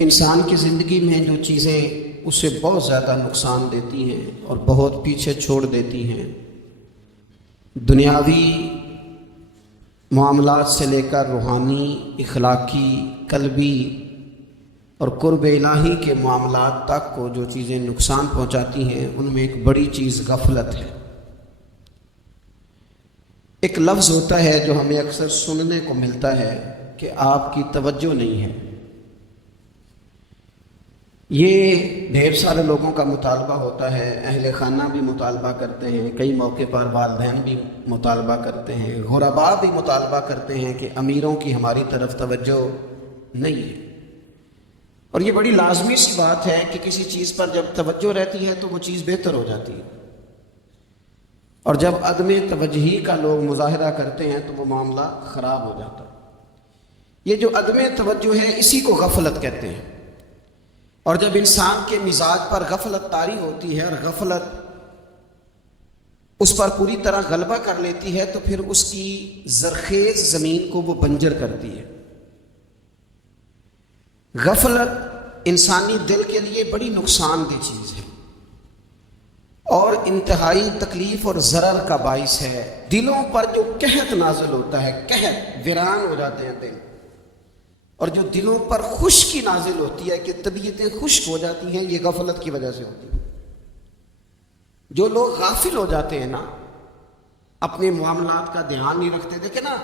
انسان کی زندگی میں جو چیزیں اسے بہت زیادہ نقصان دیتی ہیں اور بہت پیچھے چھوڑ دیتی ہیں، دنیاوی معاملات سے لے کر روحانی، اخلاقی، قلبی اور قرب الہی کے معاملات تک کو جو چیزیں نقصان پہنچاتی ہیں، ان میں ایک بڑی چیز غفلت ہے۔ ایک لفظ ہوتا ہے جو ہمیں اکثر سننے کو ملتا ہے کہ آپ کی توجہ نہیں ہے۔ یہ ڈھیر سارے لوگوں کا مطالبہ ہوتا ہے، اہل خانہ بھی مطالبہ کرتے ہیں، کئی موقع پر والدین بھی مطالبہ کرتے ہیں، غرباء بھی مطالبہ کرتے ہیں کہ امیروں کی ہماری طرف توجہ نہیں ہے۔ اور یہ بڑی لازمی سی بات ہے کہ کسی چیز پر جب توجہ رہتی ہے تو وہ چیز بہتر ہو جاتی ہے، اور جب عدم توجہی کا لوگ مظاہرہ کرتے ہیں تو وہ معاملہ خراب ہو جاتا ہے۔ یہ جو عدم توجہ ہے اسی کو غفلت کہتے ہیں، اور جب انسان کے مزاج پر غفلت طاری ہوتی ہے اور غفلت اس پر پوری طرح غلبہ کر لیتی ہے تو پھر اس کی زرخیز زمین کو وہ بنجر کرتی ہے۔ غفلت انسانی دل کے لیے بڑی نقصان دہ چیز ہے اور انتہائی تکلیف اور ضرر کا باعث ہے۔ دلوں پر جو قحط نازل ہوتا ہے، قحط، ویران ہو جاتے ہیں دل، اور جو دلوں پر خشکی نازل ہوتی ہے کہ طبیعتیں خشک ہو جاتی ہیں، یہ غفلت کی وجہ سے ہوتی ہے۔ جو لوگ غافل ہو جاتے ہیں نا، اپنے معاملات کا دھیان نہیں رکھتے، دیکھیں نا،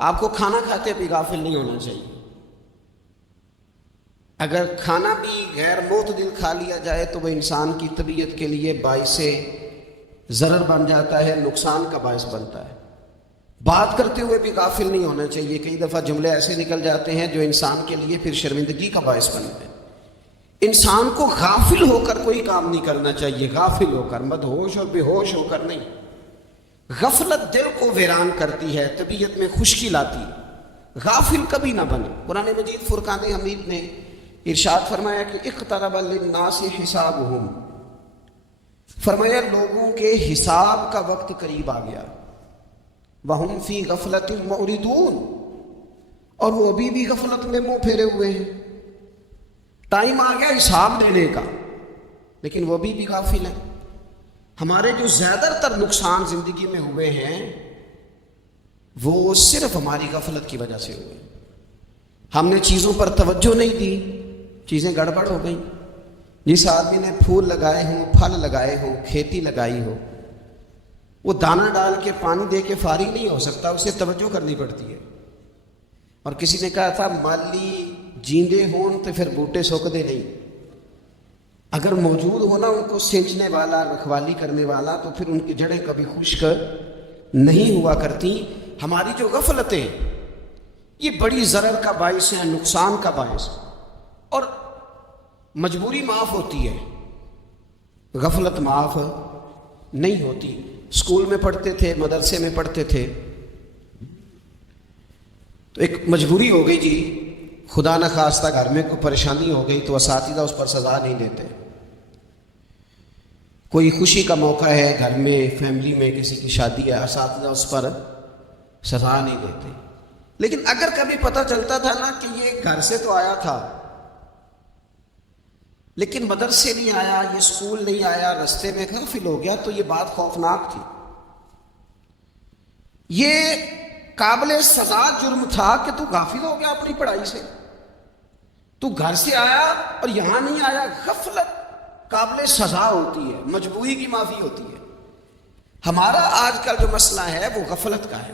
آپ کو کھانا کھاتے بھی غافل نہیں ہونا چاہیے۔ اگر کھانا بھی غیر معتدل کھا لیا جائے تو وہ انسان کی طبیعت کے لیے باعث ضرر بن جاتا ہے، نقصان کا باعث بنتا ہے۔ بات کرتے ہوئے بھی غافل نہیں ہونا چاہیے، کئی دفعہ جملے ایسے نکل جاتے ہیں جو انسان کے لیے پھر شرمندگی کا باعث بنتے ہیں۔ انسان کو غافل ہو کر کوئی کام نہیں کرنا چاہیے، غافل ہو کر، مدہوش اور بے ہوش ہو کر نہیں۔ غفلت دل کو ویران کرتی ہے، طبیعت میں خشکی لاتی ہے۔ غافل کبھی نہ بنے۔ قرآن مجید فرقان حمید نے ارشاد فرمایا کہ اقترب للناس حسابہم، فرمایا لوگوں کے حساب کا وقت قریب آ گیا۔ وَهُمْ فِي غَفْلَةٍ مُعْرِضُونَ، اور وہ ابھی بھی غفلت میں منہ پھیرے ہوئے ہیں۔ ٹائم آ گیا حساب دینے کا، لیکن وہ بھی غافل ہیں۔ ہمارے جو زیادہ تر نقصان زندگی میں ہوئے ہیں وہ صرف ہماری غفلت کی وجہ سے ہوئے۔ ہم نے چیزوں پر توجہ نہیں دی، چیزیں گڑبڑ ہو گئیں۔ جس آدمی نے پھول لگائے ہوں، پھل لگائے ہوں، کھیتی لگائی ہو، وہ دانہ ڈال کے پانی دے کے فارغ نہیں ہو سکتا، اسے توجہ کرنی پڑتی ہے۔ اور کسی نے کہا تھا مالی جیندے ہون تو پھر بوٹے سوکھدے نہیں۔ اگر موجود ہونا ان کو سینچنے والا، رکھوالی کرنے والا، تو پھر ان کی جڑیں کبھی خشک نہیں ہوا کرتی۔ ہماری جو غفلتیں یہ بڑی ضرر کا باعث ہے، نقصان کا باعث، اور مجبوری معاف ہوتی ہے، غفلت معاف نہیں ہوتی۔ اسکول میں پڑھتے تھے، مدرسے میں پڑھتے تھے، تو ایک مجبوری ہو گئی جی، خدا نخواستہ گھر میں کوئی پریشانی ہو گئی تو اساتذہ اس پر سزا نہیں دیتے۔ کوئی خوشی کا موقع ہے گھر میں، فیملی میں کسی کی شادی ہے، اساتذہ اس پر سزا نہیں دیتے۔ لیکن اگر کبھی پتہ چلتا تھا نا کہ یہ گھر سے تو آیا تھا لیکن مدرسے نہیں آیا، یہ اسکول نہیں آیا، رستے میں غافل ہو گیا، تو یہ بات خوفناک تھی۔ یہ قابل سزا جرم تھا کہ تو غافل ہو گیا اپنی پڑھائی سے، تو گھر سے آیا اور یہاں نہیں آیا۔ غفلت قابل سزا ہوتی ہے، مجبوری کی معافی ہوتی ہے۔ ہمارا آج کا جو مسئلہ ہے وہ غفلت کا ہے۔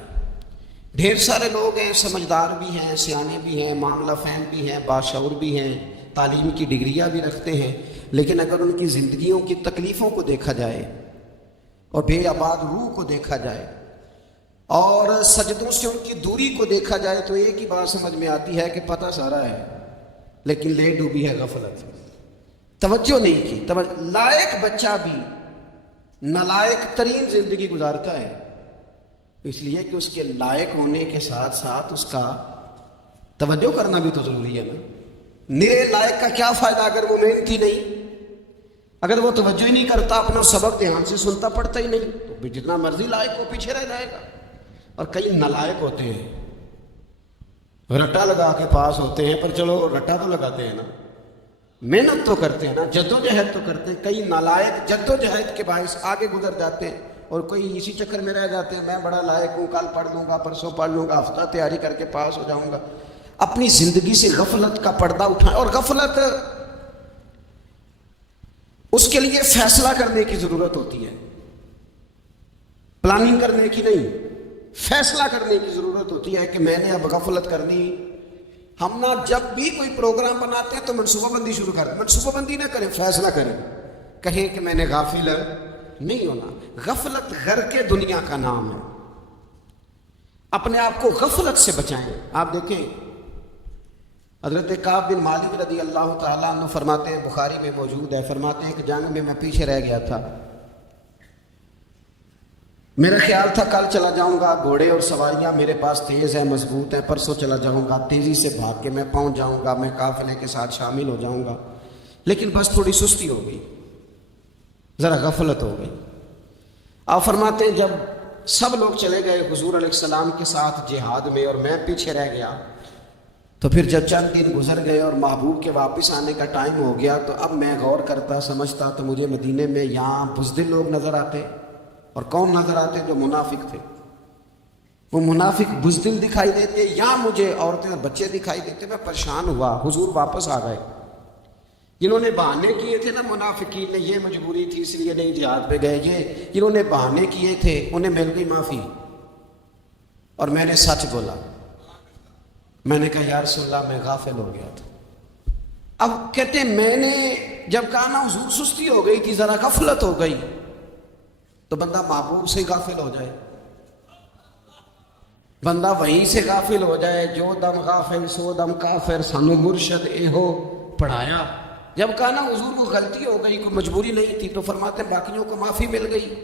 ڈھیر سارے لوگ ہیں، سمجھدار بھی ہیں، سیانے بھی ہیں، معاملہ فہم بھی ہیں، باشعور بھی ہیں، تعلیم کی ڈگریاں بھی رکھتے ہیں، لیکن اگر ان کی زندگیوں کی تکلیفوں کو دیکھا جائے اور بے آباد روح کو دیکھا جائے اور سجدوں سے ان کی دوری کو دیکھا جائے تو ایک ہی بات سمجھ میں آتی ہے کہ پتہ سارا ہے لیکن لے ڈوبی ہے غفلت، توجہ نہیں کی۔ لائق بچہ بھی نالائق ترین زندگی گزارتا ہے، اس لیے کہ اس کے لائق ہونے کے ساتھ ساتھ اس کا توجہ کرنا بھی تو ضروری ہے نا۔ میرے لائق کا کیا فائدہ اگر وہ محنتی نہیں، اگر وہ توجہ ہی نہیں کرتا، اپنا سبق دھیان سے سنتا پڑھتا ہی نہیں، تو جتنا مرضی لائق ہو پیچھے رہ جائے گا۔ اور کئی نالائق ہوتے ہیں، رٹا لگا کے پاس ہوتے ہیں، پر چلو رٹا تو لگاتے ہیں نا، محنت تو کرتے ہیں نا، جدوجہد تو کرتے ہیں۔ کئی نالائق جدوجہد کے باعث آگے گزر جاتے ہیں، اور کوئی اسی چکر میں رہ جاتے ہیں، میں بڑا لائق ہوں، کل پڑھ لوں گا، پرسوں پڑھ لوں گا، ہفتہ تیاری کر کے پاس ہو جاؤں گا۔ اپنی زندگی سے غفلت کا پردہ اٹھائیں، اور غفلت اس کے لیے فیصلہ کرنے کی ضرورت ہوتی ہے، پلاننگ کرنے کی نہیں، فیصلہ کرنے کی ضرورت ہوتی ہے کہ میں نے اب غفلت کرنی۔ ہم نہ جب بھی کوئی پروگرام بناتے ہیں تو منصوبہ بندی شروع کریں، منصوبہ بندی نہ کریں، فیصلہ کریں، کہیں کہ میں نے غافل نہیں ہونا۔ غفلت غرق دنیا کا نام ہے، اپنے آپ کو غفلت سے بچائیں۔ آپ دیکھیں حضرت کعب بن مالک رضی اللہ تعالیٰ عنہ فرماتے ہیں، بخاری میں موجود ہے، فرماتے ہیں کہ جنگ میں پیچھے رہ گیا تھا، میرا خیال تھا کل چلا جاؤں گا، گھوڑے اور سواریاں میرے پاس تیز ہیں، مضبوط ہیں، پرسوں چلا جاؤں گا، تیزی سے بھاگ کے میں پہنچ جاؤں گا، میں قافلے کے ساتھ شامل ہو جاؤں گا، لیکن بس تھوڑی سستی ہو گئی، ذرا غفلت ہو گئی۔ آپ فرماتے ہیں جب سب لوگ چلے گئے حضور علیہ السلام کے ساتھ جہاد میں اور میں پیچھے رہ گیا، تو پھر جب چند دن گزر گئے اور محبوب کے واپس آنے کا ٹائم ہو گیا، تو اب میں غور کرتا سمجھتا تو مجھے مدینے میں یہاں بزدل لوگ نظر آتے، اور کون نظر آتے؟ جو منافق تھے، وہ منافق بزدل دکھائی دیتے، یا مجھے عورتیں اور بچے دکھائی دیتے۔ میں پریشان ہوا، حضور واپس آ گئے۔ جنہوں نے بہانے کیے تھے نا منافقین نے، یہ مجبوری تھی اس لیے نہیں جہاد پہ گئے، یہ جنہوں نے بہانے کیے تھے انہیں مل گئی معافی، اور میں نے سچ بولا، میں نے کہا یا رسول اللہ میں غافل ہو گیا تھا۔ اب کہتے ہیں میں نے جب کہا نا حضور سستی ہو گئی تھی، ذرا غفلت ہو گئی، تو بندہ محبوب سے غافل ہو جائے، بندہ وہیں سے غافل ہو جائے۔ جو دم غافل سو دم کافر، سانو مرشد اے ہو پڑھایا۔ جب کہا نا حضور کو غلطی ہو گئی، کوئی مجبوری نہیں تھی، تو فرماتے ہیں باقیوں کو معافی مل گئی،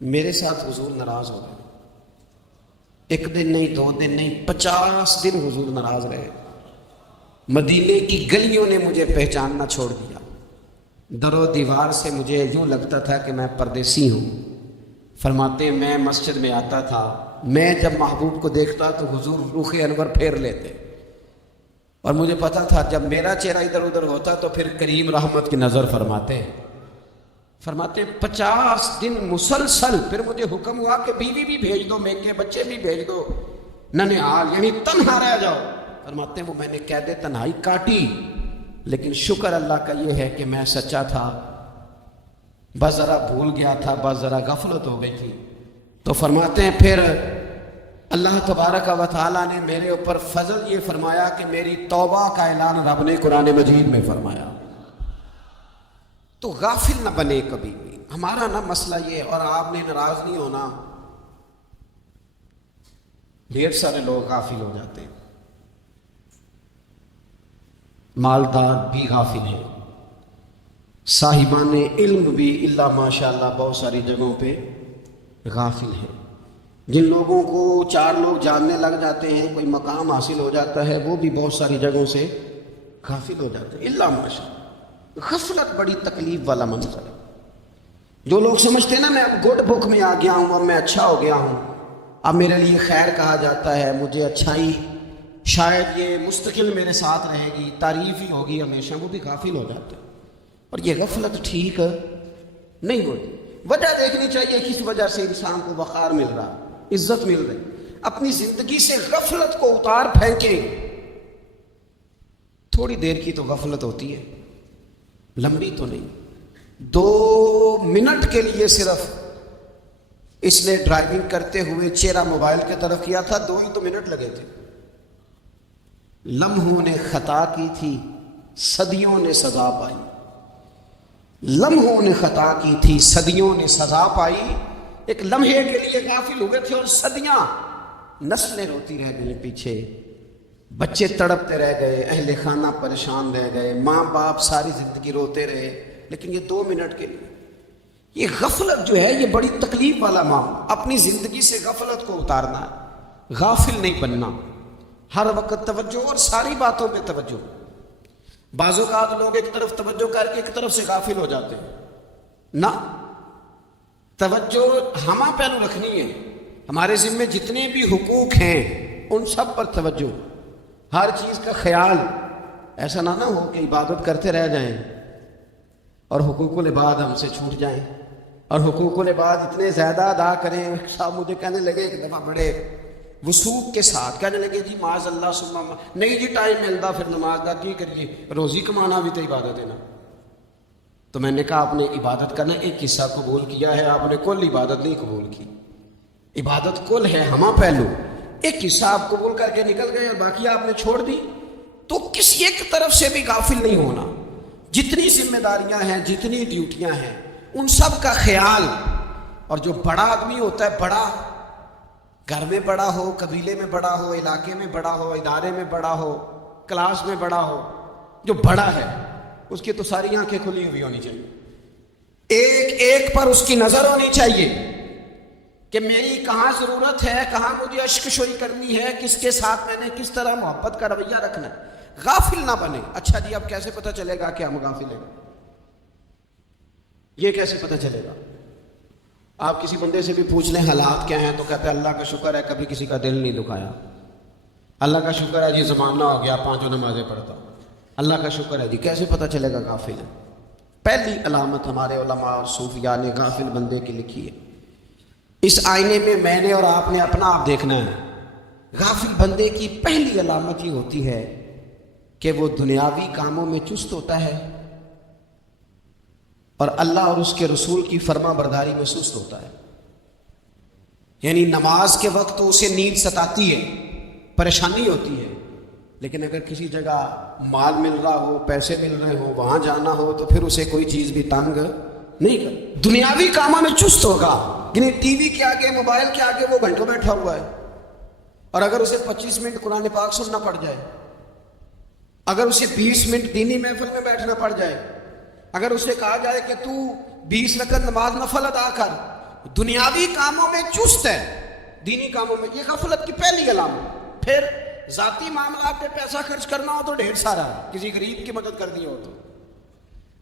میرے ساتھ حضور ناراض ہو گئے۔ ایک دن نہیں، 2 دن نہیں، 50 دن حضور ناراض رہے۔ مدینے کی گلیوں نے مجھے پہچاننا چھوڑ دیا، در و دیوار سے مجھے یوں لگتا تھا کہ میں پردیسی ہوں۔ فرماتے ہیں میں مسجد میں آتا تھا، میں جب محبوب کو دیکھتا تو حضور رخ انور پھیر لیتے، اور مجھے پتا تھا جب میرا چہرہ ادھر ادھر ہوتا تو پھر کریم رحمت کی نظر فرماتے 50 دن مسلسل۔ پھر مجھے حکم ہوا کہ بیوی بھی بھیج دو، میکے بچے بھی بھیج دو، ننھال یعنی تنہا رہ جاؤ۔ فرماتے ہیں وہ میں نے قید تنہائی کاٹی، لیکن شکر اللہ کا یہ ہے کہ میں سچا تھا، بس ذرا بھول گیا تھا، بس ذرا غفلت ہو گئی تھی۔ تو فرماتے ہیں پھر اللہ تبارک و تعالیٰ نے میرے اوپر فضل یہ فرمایا کہ میری توبہ کا اعلان رب نے قرآن مجید میں فرمایا۔ تو غافل نہ بنے کبھی بھی، ہمارا نہ مسئلہ یہ، اور آپ نے ناراض نہیں ہونا۔ ڈھیر سارے لوگ غافل ہو جاتے ہیں، مالدار بھی غافل ہیں، صاحبان علم بھی اللہ ماشاءاللہ بہت ساری جگہوں پہ غافل ہیں۔ جن لوگوں کو 4 لوگ جاننے لگ جاتے ہیں، کوئی مقام حاصل ہو جاتا ہے، وہ بھی بہت ساری جگہوں سے غافل ہو جاتے ہیں، اللہ ماشاءاللہ۔ غفلت بڑی تکلیف والا منظر ہے۔ جو لوگ سمجھتے ہیں نا میں اب گڈ بک میں آ گیا ہوں، اب میں اچھا ہو گیا ہوں، اب میرے لیے خیر کہا جاتا ہے، مجھے اچھائی شاید یہ مستقل میرے ساتھ رہے گی، تعریف ہی ہوگی ہمیشہ، وہ بھی غافل ہو جاتے ہیں۔ اور یہ غفلت ٹھیک نہیں ہوتی۔ وجہ دیکھنی چاہیے کس وجہ سے انسان کو وقار مل رہا، عزت مل رہی۔ اپنی زندگی سے غفلت کو اتار پھینکیں۔ تھوڑی دیر کی تو غفلت ہوتی ہے، لمبی تو نہیں۔ 2 منٹ کے لیے صرف اس نے ڈرائیونگ کرتے ہوئے چہرہ موبائل کی طرف کیا تھا، 2 ہی تو منٹ لگے تھے۔ لمحوں نے خطا کی تھی، صدیوں نے سزا پائی۔ لمحوں نے خطا کی تھی، صدیوں نے سزا پائی۔ ایک لمحے کے لیے غافل ہوئے تھے اور صدیاں، نسلیں روتی رہ گئیں پیچھے، بچے تڑپتے رہ گئے، اہل خانہ پریشان رہ گئے، ماں باپ ساری زندگی روتے رہے، لیکن یہ 2 منٹ کے لیے۔ یہ غفلت جو ہے یہ بڑی تکلیف والا معاملہ۔ اپنی زندگی سے غفلت کو اتارنا ہے، غافل نہیں بننا، ہر وقت توجہ اور ساری باتوں پہ توجہ۔ بعض اوقات لوگ ایک طرف توجہ کر کے ایک طرف سے غافل ہو جاتے ہیں، نہ، توجہ ہمہ پہلو رکھنی ہے۔ ہمارے ذمے جتنے بھی حقوق ہیں ان سب پر توجہ، ہر چیز کا خیال. ایسا نہ ہو کہ عبادت کرتے رہ جائیں اور حقوق العباد ہم سے چھوٹ جائیں، اور حقوق العباد اتنے زیادہ ادا کریں. صاحب مجھے کہنے لگے ایک دفعہ بڑے وثوق کے ساتھ کہنے لگے جی معاذ اللہ ثم نہیں جی ٹائم ملتا پھر نماز دا کی کریے، روزی کمانا بھی تو عبادت ہے نا. تو میں نے کہا آپ نے عبادت کرنا ایک حصہ قبول کیا ہے، آپ نے کل عبادت نہیں قبول کی. عبادت کل ہے ہمہ پہلو، ایک حصہ آپ قبول کر کے نکل گئے اور باقی آپ نے چھوڑ دی. تو کسی ایک طرف سے بھی غافل نہیں ہونا. جتنی ذمہ داریاں ہیں، جتنی ڈیوٹیاں ہیں، ان سب کا خیال. اور جو بڑا آدمی ہوتا ہے، بڑا گھر میں بڑا ہو، قبیلے میں بڑا ہو، علاقے میں بڑا ہو، ادارے میں بڑا ہو، کلاس میں بڑا ہو، جو بڑا ہے اس کی تو ساری آنکھیں کھلی ہوئی ہونی چاہیے. ایک ایک پر اس کی نظر ہونی چاہیے کہ میری کہاں ضرورت ہے، کہاں مجھے اشک شوئی کرنی ہے، کس کے ساتھ میں نے کس طرح محبت کا رویہ رکھنا ہے. غافل نہ بنے. اچھا جی اب کیسے پتہ چلے گا کہ ہم غافل ہیں؟ یہ کیسے پتہ چلے گا؟ آپ کسی بندے سے بھی پوچھ لیں حالات کیا ہیں تو کہتے ہیں اللہ کا شکر ہے کبھی کسی کا دل نہیں دکھایا، اللہ کا شکر ہے جی زمانہ ہو گیا 5 نمازیں پڑھتا ہوں، اللہ کا شکر ہے جی. کیسے پتہ چلے گا غافل ہے؟ پہلی علامت ہمارے علماء اور صوفیاء نے غافل بندے کی لکھی ہے. اس آئینے میں نے اور آپ نے اپنا آپ دیکھنا ہے. غافل بندے کی پہلی علامت یہ ہوتی ہے کہ وہ دنیاوی کاموں میں چست ہوتا ہے اور اللہ اور اس کے رسول کی فرما برداری میں سست ہوتا ہے. یعنی نماز کے وقت تو اسے نیند ستاتی ہے، پریشانی ہوتی ہے، لیکن اگر کسی جگہ مال مل رہا ہو، پیسے مل رہے ہوں، وہاں جانا ہو تو پھر اسے کوئی چیز بھی تنگ نہیں کر. دنیاوی کاموں میں چست ہوگا، یعنی ٹی وی کے آگے، موبائل کے آگے وہ گھنٹوں بیٹھا ہوا ہے. اور اگر اسے 25 منٹ قرآن پاک سننا پڑ جائے، اگر اسے 20 منٹ دینی محفل میں بیٹھنا پڑ جائے، اگر اسے کہا جائے کہ تو 20 رکعت نماز نفل ادا کر، دنیاوی کاموں میں چست ہے، دینی کاموں میں، یہ غفلت کی پہلی علامت. پھر ذاتی معاملات پہ پیسہ خرچ کرنا ہو تو ڈھیر سارا ہے، کسی غریب کی مدد کرنی ہو تو.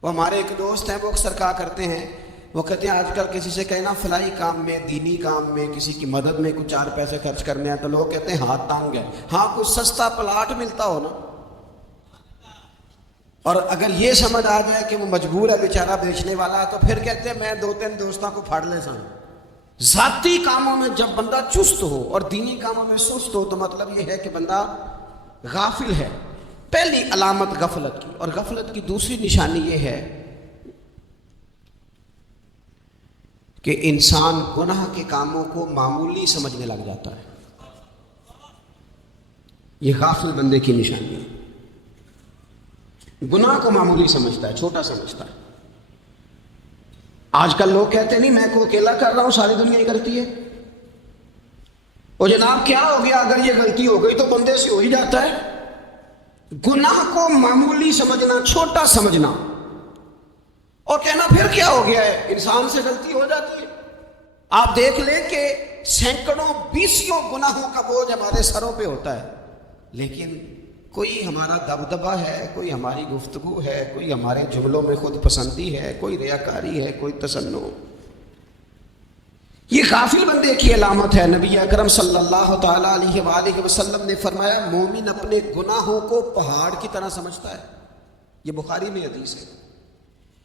وہ ہمارے ایک دوست ہیں، وہ اکثر کہا کرتے ہیں، وہ کہتے ہیں آج کل کسی سے کہنا فلائی کام میں، دینی کام میں، کسی کی مدد میں کچھ 4 پیسے خرچ کرنے ہیں تو لوگ کہتے ہیں ہاتھ تانگ ہے. ہاں کچھ سستا پلاٹ ملتا ہو نا، اور اگر یہ سمجھ آ جائے کہ وہ مجبور ہے بیچارہ بیچنے والا، تو پھر کہتے ہیں میں 2-3 دوستوں کو پھاڑ لے سن. ذاتی کاموں میں جب بندہ چست ہو اور دینی کاموں میں سست ہو تو مطلب یہ ہے کہ بندہ غافل ہے. پہلی علامت غفلت کی. اور غفلت کی دوسری نشانی یہ ہے کہ انسان گناہ کے کاموں کو معمولی سمجھنے لگ جاتا ہے. یہ غافل بندے کی نشانی ہے. گناہ کو معمولی سمجھتا ہے، چھوٹا سمجھتا ہے. آج کل لوگ کہتے ہیں نہیں میں کو اکیلا کر رہا ہوں، ساری دنیا ہی کرتی ہے. اور جناب کیا ہو گیا اگر یہ غلطی ہو گئی تو بندے سے ہو ہی جاتا ہے. گناہ کو معمولی سمجھنا، چھوٹا سمجھنا اور کہنا پھر کیا ہو گیا ہے، انسان سے غلطی ہو جاتی ہے. آپ دیکھ لیں کہ سینکڑوں بیسیوں گناہوں کا بوجھ ہمارے سروں پہ ہوتا ہے، لیکن کوئی ہمارا دبدبہ ہے، کوئی ہماری گفتگو ہے، کوئی ہمارے جملوں میں خود پسندی ہے، کوئی ریاکاری ہے، کوئی تسنع. یہ غافل بندے کی علامت ہے. نبی اکرم صلی اللہ تعالیٰ علیہ وآلہ وسلم نے فرمایا مومن اپنے گناہوں کو پہاڑ کی طرح سمجھتا ہے. یہ بخاری میں حدیث ہے.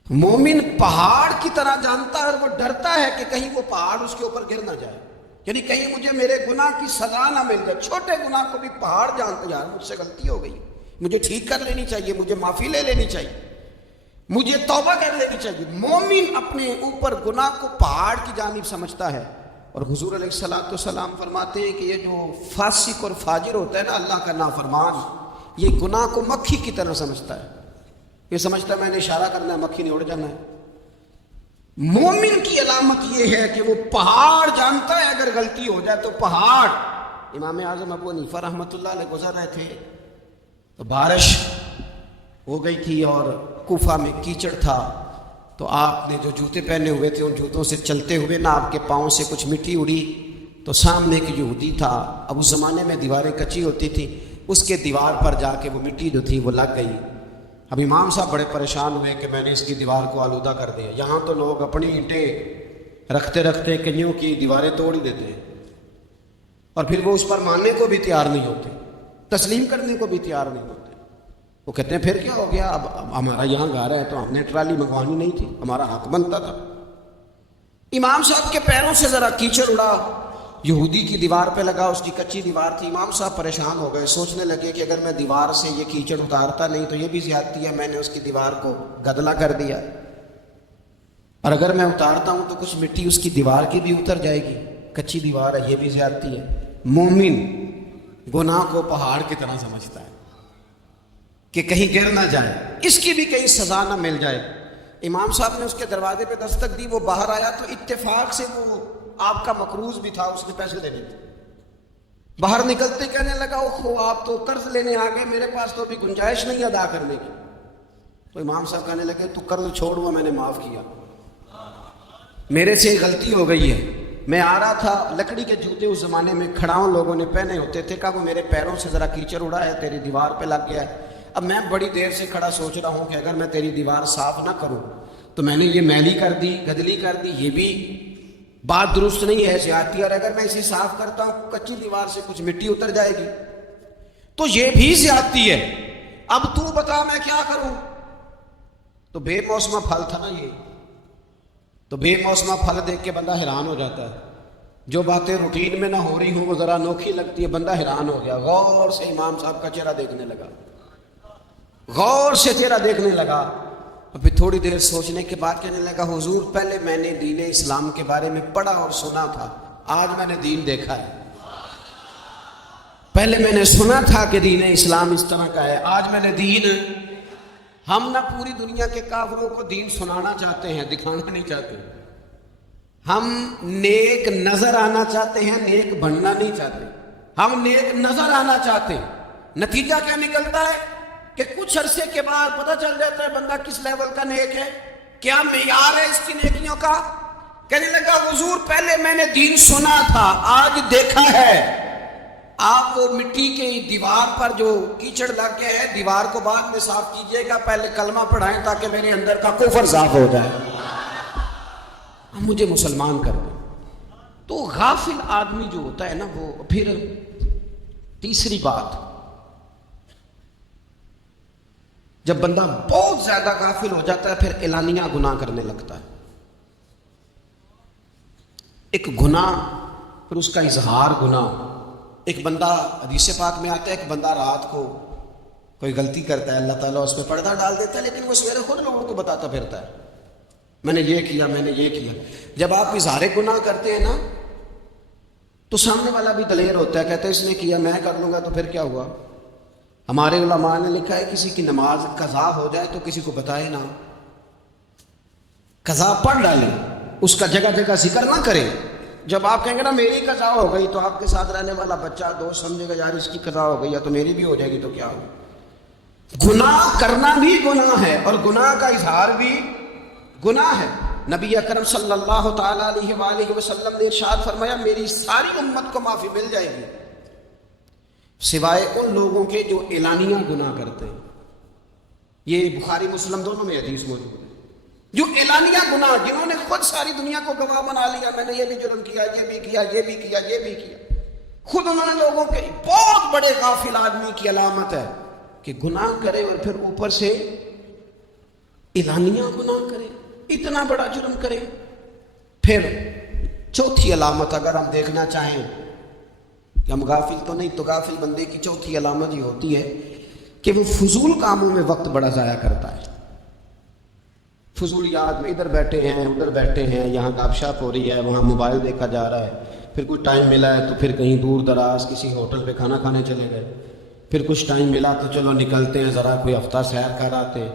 مومن پہاڑ کی طرح جانتا ہے اور وہ ڈرتا ہے کہ کہیں وہ پہاڑ اس کے اوپر گر نہ جائے، یعنی کہیں مجھے میرے گناہ کی سزا نہ مل جائے. چھوٹے گناہ کو بھی پہاڑ جانتا ہے، یار مجھ سے غلطی ہو گئی، مجھے ٹھیک کر لینی چاہیے، مجھے معافی لے لینی چاہیے، مجھے توبہ کر لینی چاہیے. مومن اپنے اوپر گناہ کو پہاڑ کی جانب سمجھتا ہے. اور حضور علیہ الصلوۃ والسلام فرماتے ہیں کہ یہ جو فاسق اور فاجر ہوتا ہے نا، اللہ کا نافرمان، یہ گناہ کو مکھی کی طرح سمجھتا ہے. یہ سمجھتا ہے میں نے اشارہ کرنا ہے، مکھی نے اڑ جانا ہے. مومن کی علامت یہ ہے کہ وہ پہاڑ جانتا ہے، اگر غلطی ہو جائے تو پہاڑ. امام اعظم ابو حنیفہ رحمۃ اللہ علیہ گزر رہے تھے تو بارش ہو گئی تھی اور کوفہ میں کیچڑ تھا، تو آپ نے جو جوتے پہنے ہوئے تھے ان جوتوں سے چلتے ہوئے نا آپ کے پاؤں سے کچھ مٹی اڑی، تو سامنے ایک یہودی تھا. اب اس زمانے میں دیواریں کچی ہوتی تھیں، اس کے دیوار پر جا کے وہ مٹی جو تھی وہ لگ گئی. اب امام صاحب بڑے پریشان ہوئے کہ میں نے اس کی دیوار کو آلودہ کر دیا. یہاں تو لوگ اپنی اینٹیں رکھتے رکھتے کنیوں کی دیواریں توڑ ہی دیتے ہیں. اور پھر وہ اس پر ماننے کو بھی تیار نہیں ہوتے، تسلیم کرنے کو بھی تیار نہیں ہوتے۔ وہ کہتے ہیں پھر کیا ہو گیا، اب ہمارا یہاں گھر ہے تو ہم نے ٹرالی منگوانی نہیں تھی، ہمارا حق بنتا تھا۔ امام صاحب کے پیروں سے ذرا کیچڑ اڑا، یہودی کی دیوار پہ لگا، اس کی کچی دیوار تھی۔ امام صاحب پریشان ہو گئے، سوچنے لگے کہ اگر میں دیوار سے یہ کیچڑ اتارتا نہیں تو یہ بھی زیادتی ہے، میں نے اس کی دیوار کو گدلا کر دیا، اور اگر میں اتارتا ہوں تو کچھ مٹی اس کی دیوار کی بھی اتر جائے گی، کچی دیوار ہے، یہ بھی زیادتی ہے۔ مومن گناہ کو پہاڑ کی طرح سمجھتا ہے کہ کہیں گر نہ جائے، اس کی بھی کہیں سزا نہ مل جائے۔ امام صاحب نے اس کے دروازے پہ دستک دی، وہ باہر آیا تو اتفاق سے وہ آپ کا مقروض بھی تھا، اس نے پیسے دینے تھے۔ باہر نکلتے کہنے لگا اوہو آپ تو قرض لینے آ گئے، میرے پاس تو ابھی گنجائش نہیں ادا کرنے کی۔ تو امام صاحب کہنے لگے تو قرض چھوڑ، وہ میں نے معاف کیا، میرے سے غلطی ہو گئی ہے۔ میں آ رہا تھا، لکڑی کے جوتے اس زمانے میں کھڑاؤں لوگوں نے پہنے ہوتے تھے، کہا وہ میرے پیروں سے ذرا کیچڑ اڑا ہے، تیری دیوار پہ لگ گیا ہے۔ اب میں بڑی دیر سے کھڑا سوچ رہا ہوں کہ اگر میں تیری دیوار صاف نہ کروں تو میں نے یہ میلی کر دی، گدلی کر دی، یہ بھی بات درست نہیں ہے، زیادتی، اور اگر میں اسے صاف کرتا ہوں کچی دیوار سے کچھ مٹی اتر جائے گی تو یہ بھی زیادتی ہے۔ اب تو بتا میں کیا کروں؟ تو بے موسمہ پھل تھا نا یہ، تو بے موسمہ پھل دیکھ کے بندہ حیران ہو جاتا ہے۔ جو باتیں روٹین میں نہ ہو رہی ہوں وہ ذرا انوکھی لگتی ہے، بندہ حیران ہو گیا، غور سے امام صاحب کا چہرہ دیکھنے لگا، غور سے چہرہ دیکھنے لگا، اور پھر تھوڑی دیر سوچنے کے بعد کہنے لگا حضور پہلے میں نے دین اسلام کے بارے میں پڑھا اور سنا تھا، آج میں نے دین دیکھا ہے۔ پہلے میں نے سنا تھا کہ دین اسلام اس طرح کا ہے، آج میں نے دین۔ ہم نہ پوری دنیا کے کافروں کو دین سنانا چاہتے ہیں، دکھانا نہیں چاہتے۔ ہم نیک نظر آنا چاہتے ہیں، نیک بننا نہیں چاہتے۔ ہم نیک نظر آنا چاہتے ہیں، نتیجہ کیا نکلتا ہے کہ کچھ عرصے کے بعد پتہ چل جاتا ہے بندہ کس لیول کا نیک ہے، کیا معیار ہے اس کی نیکیوں کا۔ کہنے لگا حضور پہلے میں نے دین سنا تھا، آج دیکھا ہے۔ آپ وہ مٹی کی دیوار پر جو کیچڑ لگ گیا ہے، دیوار کو بعد میں صاف کیجئے گا، پہلے کلمہ پڑھائیں تاکہ میرے اندر کا کفر صاف ہو جائے، مجھے مسلمان کر دیں۔ تو غافل آدمی جو ہوتا ہے نا، وہ پھر تیسری بات، جب بندہ بہت زیادہ غافل ہو جاتا ہے پھر اعلانیہ گناہ کرنے لگتا ہے۔ ایک گناہ پھر اس کا اظہار گناہ۔ ایک بندہ، حدیث پاک میں آتا ہے، ایک بندہ رات کو کوئی غلطی کرتا ہے، اللہ تعالیٰ اس پہ پردہ ڈال دیتا ہے، لیکن وہ سویرے خود لوگوں کو بتاتا پھرتا ہے میں نے یہ کیا، میں نے یہ کیا۔ جب آپ اظہار گناہ کرتے ہیں نا تو سامنے والا بھی دلیر ہوتا ہے، کہتا ہے اس نے کیا میں کر لوں گا تو پھر کیا ہوا۔ ہمارے علماء نے لکھا ہے کسی کی نماز قضا ہو جائے تو کسی کو بتائے نہ، قضا پڑھ ڈالے، اس کا جگہ جگہ ذکر نہ کرے۔ جب آپ کہیں گے نا میری قضا ہو گئی تو آپ کے ساتھ رہنے والا بچہ دوست سمجھے گا یار اس کی قضا ہو گئی ہے تو میری بھی ہو جائے گی تو کیا ہو۔ گناہ کرنا بھی گناہ ہے اور گناہ کا اظہار بھی گناہ ہے۔ نبی اکرم صلی اللہ تعالیٰ علیہ وآلہ وسلم نے ارشاد فرمایا میری ساری امت کو معافی مل جائے گی سوائے ان لوگوں کے جو اعلانیہ گناہ کرتے ہیں۔ یہ بخاری مسلم دونوں میں حدیث موجود ہے۔ جو اعلانیہ گناہ، جنہوں نے خود ساری دنیا کو گواہ بنا لیا، میں نے یہ بھی جرم کیا، یہ بھی کیا، یہ بھی کیا، یہ بھی کیا، خود انہوں نے لوگوں کے، بہت بڑے غافل آدمی کی علامت ہے کہ گناہ کرے اور پھر اوپر سے اعلانیہ گناہ کرے، اتنا بڑا جرم کرے۔ پھر چوتھی علامت اگر ہم دیکھنا چاہیں کہ ہم غافل تو نہیں، تو غافل بندے کی چوتھی علامت یہ ہوتی ہے کہ وہ فضول کاموں میں وقت بڑا ضائع کرتا ہے۔ فضولیات میں ادھر بیٹھے ہیں ادھر بیٹھے ہیں، یہاں گپ شپ ہو رہی ہے، وہاں موبائل دیکھا جا رہا ہے، پھر کوئی ٹائم ملا ہے تو پھر کہیں دور دراز کسی ہوٹل پہ کھانا کھانے چلے گئے، پھر کچھ ٹائم ملا تو چلو نکلتے ہیں ذرا کوئی ہفتہ سیر کر آتے ہیں،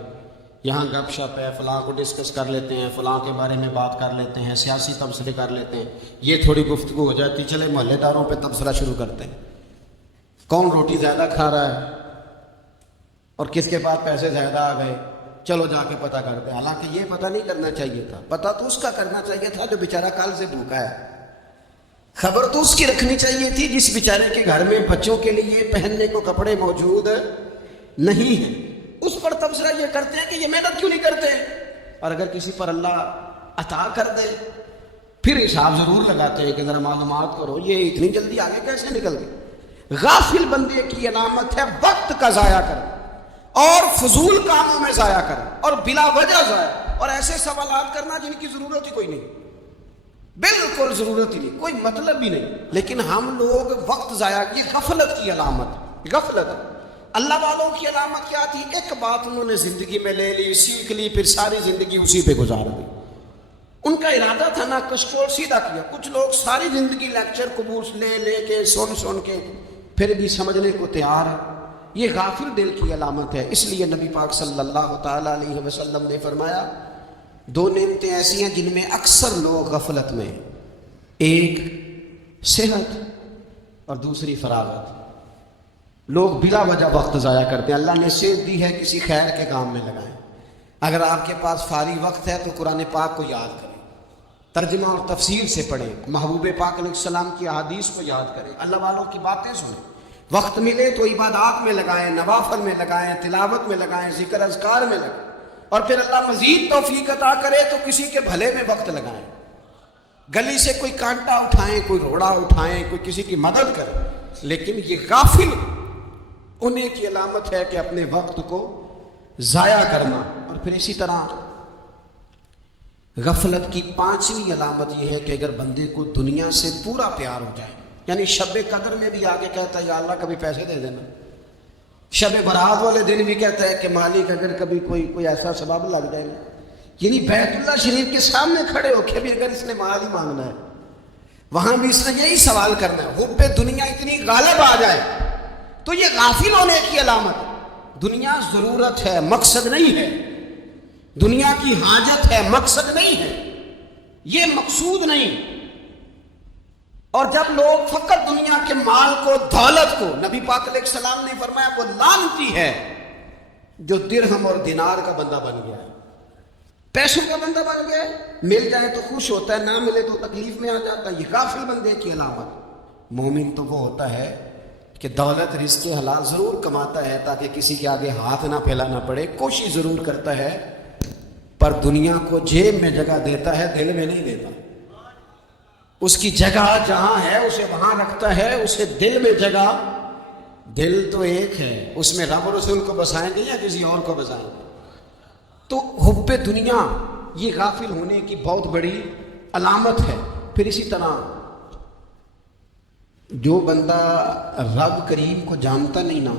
یہاں گپ شپ ہے، فلاں کو ڈسکس کر لیتے ہیں، فلاں کے بارے میں بات کر لیتے ہیں، سیاسی تبصرے کر لیتے ہیں، یہ تھوڑی گفتگو ہو جاتی، چلے محلے داروں پہ تبصرہ شروع کرتے ہیں، کون روٹی زیادہ کھا رہا ہے اور کس کے پاس پیسے زیادہ آ گئے، چلو جا کے پتہ کرتے ہیں۔ حالانکہ یہ پتہ نہیں کرنا چاہیے تھا، پتہ تو اس کا کرنا چاہیے تھا جو بیچارہ کل سے بھوکا ہے، خبر تو اس کی رکھنی چاہیے تھی جس بیچارے کے گھر میں بچوں کے لیے پہننے کو کپڑے موجود نہیں ہیں، اس پر تبصرہ یہ کرتے ہیں کہ یہ محنت کیوں نہیں کرتے، اور اگر کسی پر اللہ عطا کر دے پھر حساب ضرور لگاتے ہیں کہ ذرا معلومات کرو یہ اتنی جلدی آگے کیسے نکل گئے۔ غافل بندے کی علامت ہے وقت کا ضائع کرنا اور فضول کاموں میں ضائع کرنا اور بلا وجہ ضائع اور ایسے سوالات کرنا جن کی ضرورت ہی کوئی نہیں، بالکل ضرورت ہی نہیں، کوئی مطلب بھی نہیں، لیکن ہم لوگ وقت ضائع کی غفلت کی علامت، غفلت۔ اللہ والوں کی علامت کیا تھی؟ ایک بات انہوں نے زندگی میں لے لی، سیکھ لی، پھر ساری زندگی اسی پہ گزار دی۔ ان کا ارادہ تھا نا کسٹور سیدھا کیا۔ کچھ لوگ ساری زندگی لیکچر قبول لے لے کے سن کے پھر بھی سمجھنے کو تیار ہے، یہ غافل دل کی علامت ہے۔ اس لیے نبی پاک صلی اللہ تعالی علیہ وسلم نے فرمایا دو نعمتیں ایسی ہیں جن میں اکثر لوگ غفلت میں، ایک صحت اور دوسری فراغت۔ لوگ بلا وجہ وقت ضائع کرتے ہیں۔ اللہ نے صحت دی ہے، کسی خیر کے کام میں لگائیں۔ اگر آپ کے پاس فارغ وقت ہے تو قرآن پاک کو یاد کریں، ترجمہ اور تفسیر سے پڑھیں، محبوب پاک علیہ السلام کی احادیث کو یاد کریں، اللہ والوں کی باتیں سنیں۔ وقت ملے تو عبادات میں لگائیں، نوافل میں لگائیں، تلاوت میں لگائیں، ذکر اذکار میں لگائیں، اور پھر اللہ مزید توفیق عطا کرے تو کسی کے بھلے میں وقت لگائیں۔ گلی سے کوئی کانٹا اٹھائیں، کوئی روڑا اٹھائیں، کوئی کسی کی مدد کریں، لیکن یہ غافل انہیں کی علامت ہے کہ اپنے وقت کو ضائع کرنا۔ اور پھر اسی طرح غفلت کی پانچویں علامت یہ ہے کہ اگر بندے کو دنیا سے پورا پیار ہو جائے، یعنی شب قدر میں بھی آگے کہتا ہے یا اللہ کبھی پیسے دے دینا، شب برات والے دن بھی کہتا ہے کہ مالک اگر کبھی کوئی ایسا سبب لگ جائے، یعنی بیت اللہ شریف کے سامنے کھڑے ہو کے بھی اگر اس نے مال ہی مانگنا ہے وہاں بھی اس نے یہی سوال کرنا ہے، حب دنیا اتنی غالب آ جائے تو یہ غافل ہونے کی علامت۔ دنیا ضرورت ہے، مقصد نہیں ہے، دنیا کی حاجت ہے، مقصد نہیں ہے، یہ مقصود نہیں۔ اور جب لوگ فقط دنیا کے مال کو، دولت کو، نبی پاک علیہ السلام نے فرمایا وہ لعنتی ہے جو درہم اور دینار کا بندہ بن گیا ہے، پیسوں کا بندہ بن گیا ہے، مل جائے تو خوش ہوتا ہے، نہ ملے تو تکلیف میں آ جاتا ہے۔ یہ غافل بندے کی علامت۔ مومن تو وہ ہوتا ہے کہ دولت رزق حلال ضرور کماتا ہے تاکہ کسی کے آگے ہاتھ نہ پھیلانا پڑے، کوشش ضرور کرتا ہے، پر دنیا کو جیب میں جگہ دیتا ہے، دل میں نہیں دیتا۔ اس کی جگہ جہاں ہے اسے وہاں رکھتا ہے، اسے دل میں جگہ، دل تو ایک ہے، اس میں رب رسول کو بسائیں گے یا کسی اور کو بسائیں گے؟ تو حب دنیا یہ غافل ہونے کی بہت بڑی علامت ہے۔ پھر اسی طرح جو بندہ رب کریم کو جانتا نہیں نا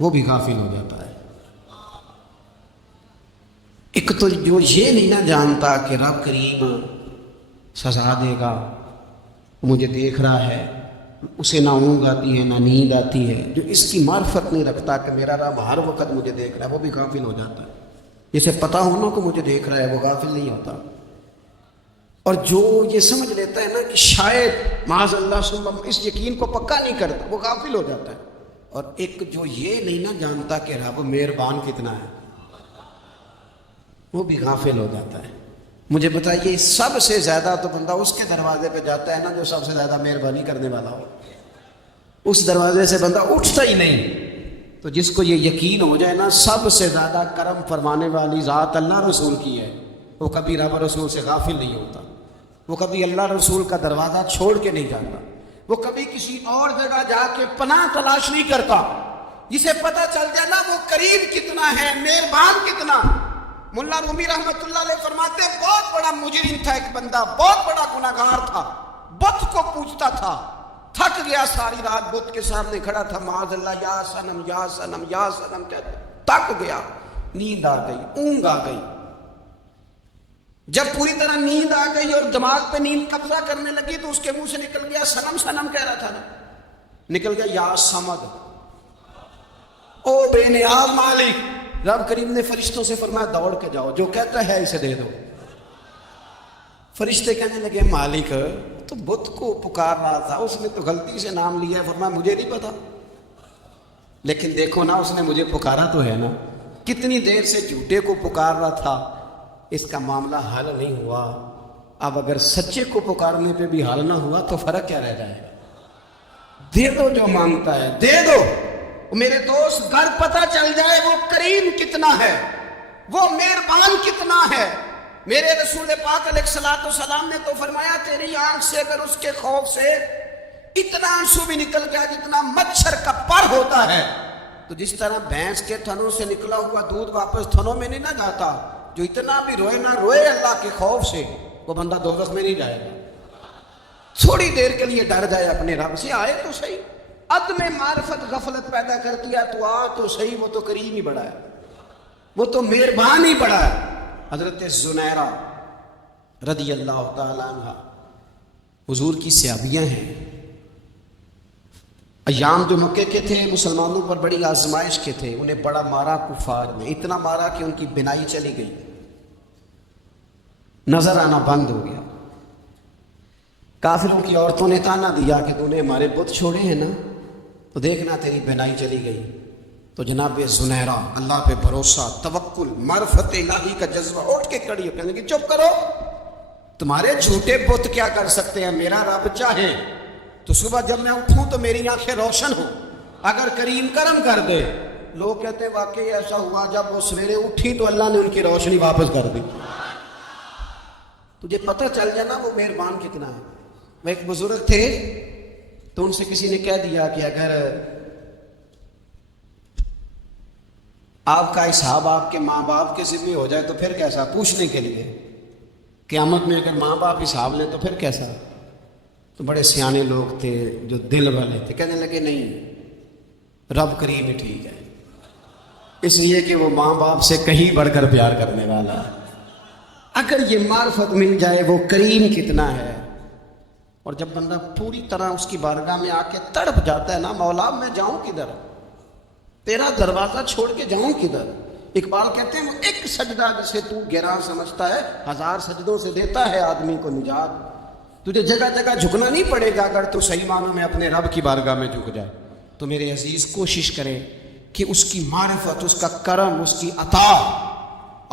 وہ بھی غافل ہو جاتا ہے۔ ایک تو جو یہ نہیں نہ جانتا کہ رب کریم سزا دے گا، مجھے دیکھ رہا ہے، اسے نہ اونگ آتی ہے نہ نیند آتی ہے، جو اس کی معرفت نہیں رکھتا کہ میرا رب ہر وقت مجھے دیکھ رہا ہے، وہ بھی غافل ہو جاتا ہے۔ جسے پتہ ہونا کہ مجھے دیکھ رہا ہے وہ غافل نہیں ہوتا۔ اور جو یہ سمجھ لیتا ہے نا کہ شاید معاذ اللہ ثم اس یقین کو پکا نہیں کرتا، وہ غافل ہو جاتا ہے۔ اور ایک جو یہ نہیں نہ جانتا کہ رب مہربان کتنا ہے وہ بھی غافل ہو جاتا ہے۔ مجھے بتائیے سب سے زیادہ تو بندہ اس کے دروازے پہ جاتا ہے نا جو سب سے زیادہ مہربانی کرنے والا ہو، اس دروازے سے بندہ اٹھتا ہی نہیں۔ تو جس کو یہ یقین ہو جائے نا سب سے زیادہ کرم فرمانے والی ذات اللہ رسول کی ہے، وہ کبھی رب رسول سے غافل نہیں ہوتا، وہ کبھی اللہ رسول کا دروازہ چھوڑ کے نہیں جاتا، وہ کبھی کسی اور جگہ جا کے پناہ تلاش نہیں کرتا۔ جسے پتہ چل جائے نا وہ کریم کتنا ہے، مہربان کتنا۔ ملا رومی رحمت اللہ علیہ فرماتے بہت بڑا مجرم تھا ایک بندہ، بہت بڑا گناہگار تھا، بت کو پوجتا تھا، تھک گیا، ساری رات بت کے سامنے کھڑا تھا، معاذ اللہ یا صنم یا صنم یا صنم کہتے، تھک گیا، نیند آ گئی، اونگ آ گئی۔ جب پوری طرح نیند آ گئی اور دماغ پہ نیند قبضہ کرنے لگی تو اس کے منہ سے نکل گیا، صنم صنم کہہ رہا تھا نا، نکل گیا یا صمد، او بے نیاز مالک۔ رب کریم نے فرشتوں سے فرمایا دوڑ کے جاؤ، جو کہتا ہے اسے دے دو۔ فرشتے کہنے لگے مالک تو بت کو پکار رہا تھا، اس نے تو غلطی سے نام لیا ہے۔ فرمایا مجھے نہیں پتا، لیکن دیکھو نا اس نے مجھے پکارا تو ہے نا، کتنی دیر سے جھوٹے کو پکار رہا تھا، اس کا معاملہ حل نہیں ہوا، اب اگر سچے کو پکارنے پہ بھی حل نہ ہوا تو فرق کیا رہ جائے؟ دے دو جو مانگتا ہے، دے دو۔ میرے دوست گھر پتہ چل جائے وہ کریم کتنا ہے، وہ مہربان کتنا ہے، میرے رسول پاک علیہ الصلوۃ والسلام نے تو فرمایا تیری آنکھ سے اگر اس کے خوف سے اتنا آنسو بھی نکل گیا جتنا مچھر کا پر ہوتا ہے، تو جس طرح بھینس کے تھنوں سے نکلا ہوا دودھ واپس تھنوں میں نہیں نہ جاتا، جو اتنا بھی روئے نہ روئے اللہ کے خوف سے، وہ بندہ دوزخ میں نہیں جائے گا۔ تھوڑی دیر کے لیے ڈر جائے اپنے رب سے، آئے تو صحیح، عدم معرفت غفلت پیدا کرتی ہے، تو آ تو صحیح، وہ تو کریم ہی بڑا ہے، وہ تو مہربان ہی بڑا ہے۔ حضرت زنیرہ رضی اللہ تعالیٰ عنہ حضور کی صحابیاں ہیں، ایام جو مکے کے تھے مسلمانوں پر بڑی آزمائش کے تھے، انہیں بڑا مارا کفار نے، اتنا مارا کہ ان کی بینائی چلی گئی، نظر آنا بند ہو گیا۔ کافروں کی عورتوں نے تانا دیا کہ تو نے ہمارے بت چھوڑے ہیں نا، تو دیکھنا تیری بینائی چلی گئی۔ تو جناب زنیرہ اللہ پہ بھروسہ، توکل، معرفت الہی کا جذبہ، اٹھ کے کھڑی ہو کہنے کی چپ کرو، تمہارے جھوٹے بت کیا کر سکتے ہیں، میرا رب چاہے تو صبح جب میں اٹھوں تو میری آنکھیں روشن ہوں، اگر کریم کرم کر دے۔ لوگ کہتے ہیں واقعی ایسا ہوا، جب وہ سویرے اٹھی تو اللہ نے ان کی روشنی واپس کر دی۔ تجھے پتہ چل جانا وہ مہربان کتنا ہے۔ وہ ایک بزرگ تھے تو ان سے کسی نے کہہ دیا کہ اگر آپ کا حساب آپ کے ماں باپ کے ذمہ ہو جائے تو پھر کیسا، پوچھنے کے لیے قیامت میں اگر ماں باپ حساب لیں تو پھر کیسا۔ تو بڑے سیانے لوگ تھے جو دل والے تھے، کہنے لگے نہیں، رب کریم ہی ٹھیک ہے، اس لیے کہ وہ ماں باپ سے کہیں بڑھ کر پیار کرنے والا ہے۔ اگر یہ معرفت مل جائے وہ کریم کتنا ہے۔ اور جب بندہ پوری طرح اس کی بارگاہ میں آ کے تڑپ جاتا ہے نا، مولا میں جاؤں کدھر، تیرا دروازہ چھوڑ کے جاؤں کدھر۔ اقبال کہتے ہیں وہ ایک سجدہ جسے تو گراں سمجھتا ہے، 1000 سجدوں سے دیتا ہے آدمی کو نجات۔ تجھے جگہ جگہ جھکنا نہیں پڑے گا اگر تو صحیح معنوں میں اپنے رب کی بارگاہ میں جھک جائے۔ تو میرے عزیز کوشش کریں کہ اس کی معرفت، اس کا کرم، اس کی عطا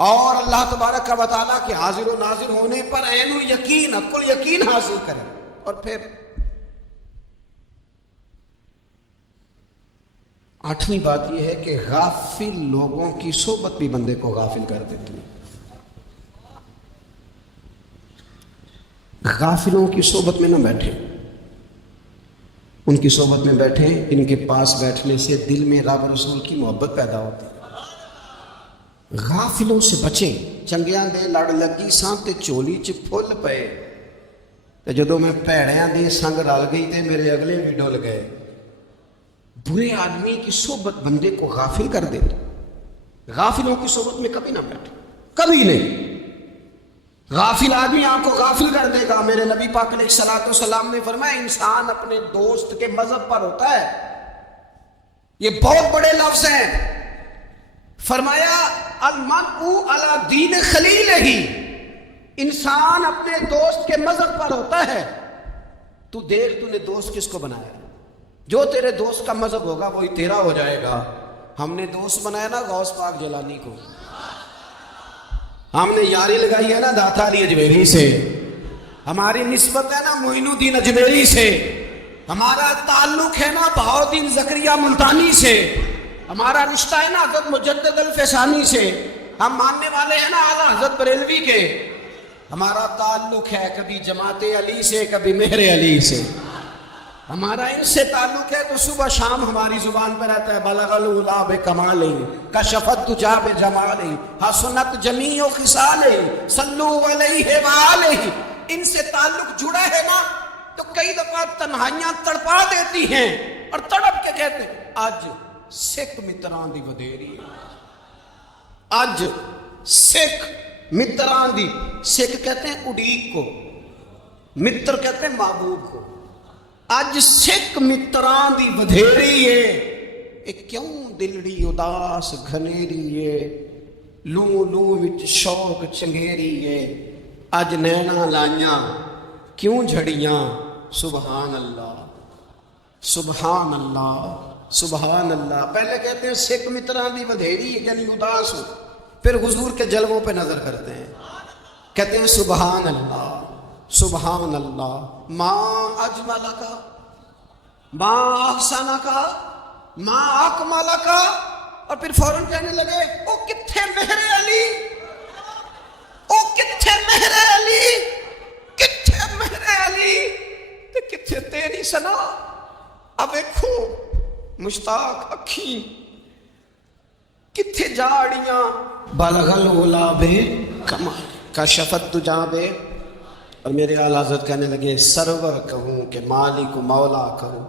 اور اللہ تبارک و تعالیٰ کے حاضر و ناظر ہونے پر عین الیقین، حق الیقین حاصل کریں۔ اور پھر 8ویں بات یہ ہے کہ غافل لوگوں کی صحبت بھی بندے کو غافل کر دیتی ہے۔ غافلوں کی صحبت میں نہ بیٹھیں، ان کی صحبت میں بیٹھیں، ان کے پاس بیٹھنے سے دل میں رب رسول کی محبت پیدا ہوتی ہے۔ غافلوں سے بچیں۔ چنگیاں دے لڑ لگی ساں تے چولی چ پھل پئے، تے جدوں میں پیڑیاں دے سنگ رل گئی تے میرے اگلے بھی ڈل گئے۔ برے آدمی کی صحبت بندے کو غافل کر دیتی۔ غافلوں کی صحبت میں کبھی نہ بیٹھے، کبھی نہیں۔ غافل آدمی آپ کو غافل کر دے گا۔ میرے نبی پاک علیہ الصلوۃ والسلام نے فرمایا انسان اپنے دوست کے مذہب پر ہوتا ہے۔ یہ بہت بڑے لفظ ہیں۔ فرمایا المرء علی دین خلیلہ، انسان اپنے دوست کے مذہب پر ہوتا ہے۔ تو دیکھ تو نے دوست کس کو بنایا، جو تیرے دوست کا مذہب ہوگا وہی تیرا ہو جائے گا۔ ہم نے دوست بنایا نا غوث پاک جیلانی کو، ہم نے یاری لگائی ہے نا داتا علی اجمیری سے، ہماری نسبت ہے نا معین الدین اجمیری سے، ہمارا تعلق ہے نا بہاؤالدین زکریا ملتانی سے، ہمارا رشتہ ہے نا حضرت مجدد الفسانی سے، ہم ماننے والے ہیں نا اعلیٰ حضرت بریلوی کے، ہمارا تعلق ہے کبھی جماعت علی سے کبھی مہر علی سے، ہمارا ان سے تعلق ہے تو صبح شام ہماری زبان پر رہتا ہے بلغ العلا بکمالہ کشفت الدجی بجمالہ حسنت جمیع خصالہ صلوا علیہ وآلہ۔ ان سے تعلق جڑا ہے نا تو کئی دفعہ تنہائیاں تڑپا دیتی ہیں اور تڑپ کے کہتے ہیں اج سکھ متران دی ودیری ہے، اج سکھ متران دی، سکھ کہتے ہیں اڈیق کو، متر کہتے ہیں محبوب کو، اج سکھ متران دی ودھیری ہے۔ ایک کیوں دلڑی اداس گھنیری ہے، لوں لوں وچ شوق چنگیری ہے، اج نینا لائیاں کیوں جھڑیاں، سبحان اللہ سبحان اللہ سبحان اللہ۔ پہلے کہتے ہیں سکھ متران دی ودھیری ہے یعنی اداس ہو، پھر حضور کے جلووں پہ نظر کرتے ہیں، کہتے ہیں سبحان اللہ سبحان اللہ، ماں اجمل کا، ماں احسن کا، ماں اکمل کا، اور پھر فوراً کہنے لگے او کتھے مہر علی، او کتھے سنا اب ویکھو مشتاق اکھی کتھے جاڑیاں بالغ العلا بے کمال کشفت دجا بے. اور میرے اعلیٰ حضرت کہنے لگے سرور کہوں کہ مالک و مولا کہوں،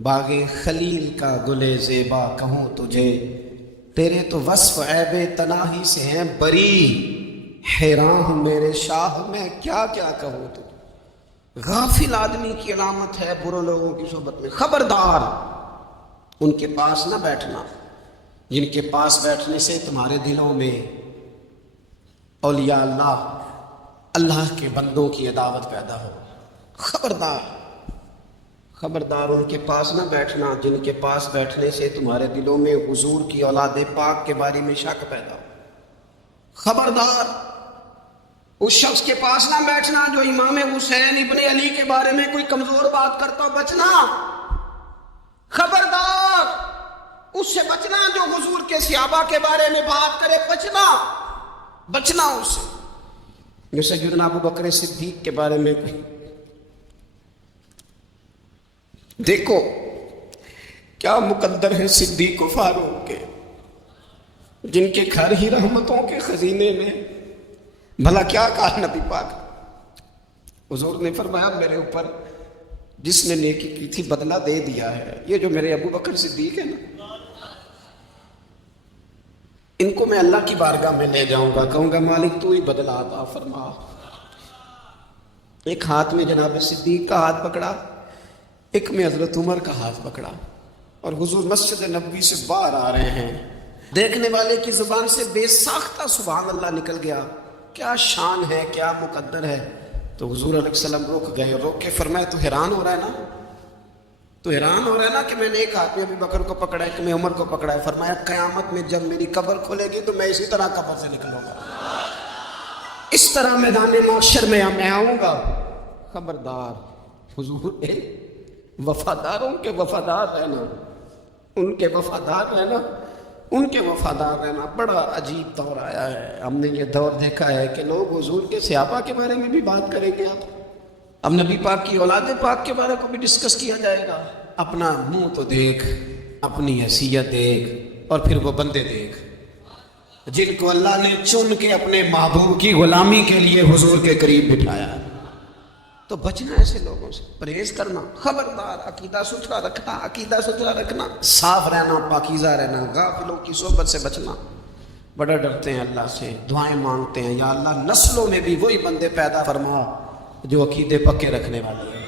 باغ خلیل کا گلے زیبا کہوں تجھے، تیرے تو وصف عیب تناہی سے ہیں بری، حیران ہوں میرے شاہ میں کیا کیا کہوں تجھے. غافل آدمی کی علامت ہے برے لوگوں کی صحبت میں. خبردار ان کے پاس نہ بیٹھنا جن کے پاس بیٹھنے سے تمہارے دلوں میں اولیاء اللہ کے بندوں کی عداوت پیدا ہو. خبردار خبردار ان کے پاس نہ بیٹھنا جن کے پاس بیٹھنے سے تمہارے دلوں میں حضور کی اولاد پاک کے بارے میں شک پیدا ہو. خبردار اس شخص کے پاس نہ بیٹھنا جو امام حسین ابن علی کے بارے میں کوئی کمزور بات کرتا ہو، بچنا. خبردار اس سے بچنا جو حضور کے صحابہ کے بارے میں بات کرے، بچنا اس سے. جو سیدنا ابو بکر صدیق کے بارے میں دیکھو کیا مقدر ہے صدیق و فاروق کے، جن کے گھر ہی رحمتوں کے خزینے میں. بھلا کیا کہا نبی پاک؟ حضور نے فرمایا میرے اوپر جس نے نیکی کی تھی بدلہ دے دیا ہے. یہ جو میرے ابو بکر صدیق ہے نا، ان کو میں اللہ کی بارگاہ میں لے جاؤں گا، کہوں گا مالک تو ہی بدلہ عطا فرما. ایک ہاتھ میں جناب صدیق کا ہاتھ پکڑا، ایک میں حضرت عمر کا ہاتھ پکڑا، اور حضور مسجد نبوی سے باہر آ رہے ہیں. دیکھنے والے کی زبان سے بے ساختہ سبحان اللہ نکل گیا. کیا شان ہے، کیا مقدر ہے. تو حضور علیہ السلام رک گئے، روک کے فرمایا تو حیران ہو رہا ہے نا، تو حیران ہو رہا ہے نا کہ میں نے ایک ہاتھ میں ابو بکر کو پکڑا ہے، کہ میں عمر کو پکڑا ہے. فرمایا قیامت میں جب میری قبر کھلے گی تو میں اسی طرح قبر سے نکلوں گا، اس طرح میدان محشر میں آؤں گا. خبردار حضور وفاداروں کے وفادار رہنا، ان کے وفادار رہنا، ان کے وفادار رہنا. بڑا عجیب دور آیا ہے. ہم نے یہ دور دیکھا ہے کہ لوگ حضور کے صحابہ کے بارے میں بھی بات کریں گے. اب نبی پاک کی اولاد پاک کے بارے کو بھی ڈسکس کیا جائے گا. اپنا منہ تو دیکھ، اپنی حیثیت دیکھ، اور پھر وہ بندے دیکھ جن کو اللہ نے چن کے اپنے محبوب کی غلامی کے لیے حضور کے قریب بٹھایا. تو بچنا ایسے لوگوں سے، پرہیز کرنا. خبردار عقیدہ ستھرا رکھنا، عقیدہ ستھرا رکھنا، صاف رہنا، پاکیزہ رہنا، غافلوں کی صحبت سے بچنا. بڑا ڈرتے ہیں اللہ سے، دعائیں مانگتے ہیں یا اللہ نسلوں میں بھی وہی بندے پیدا فرما جو عقیدے پکے رکھنے والے ہیں.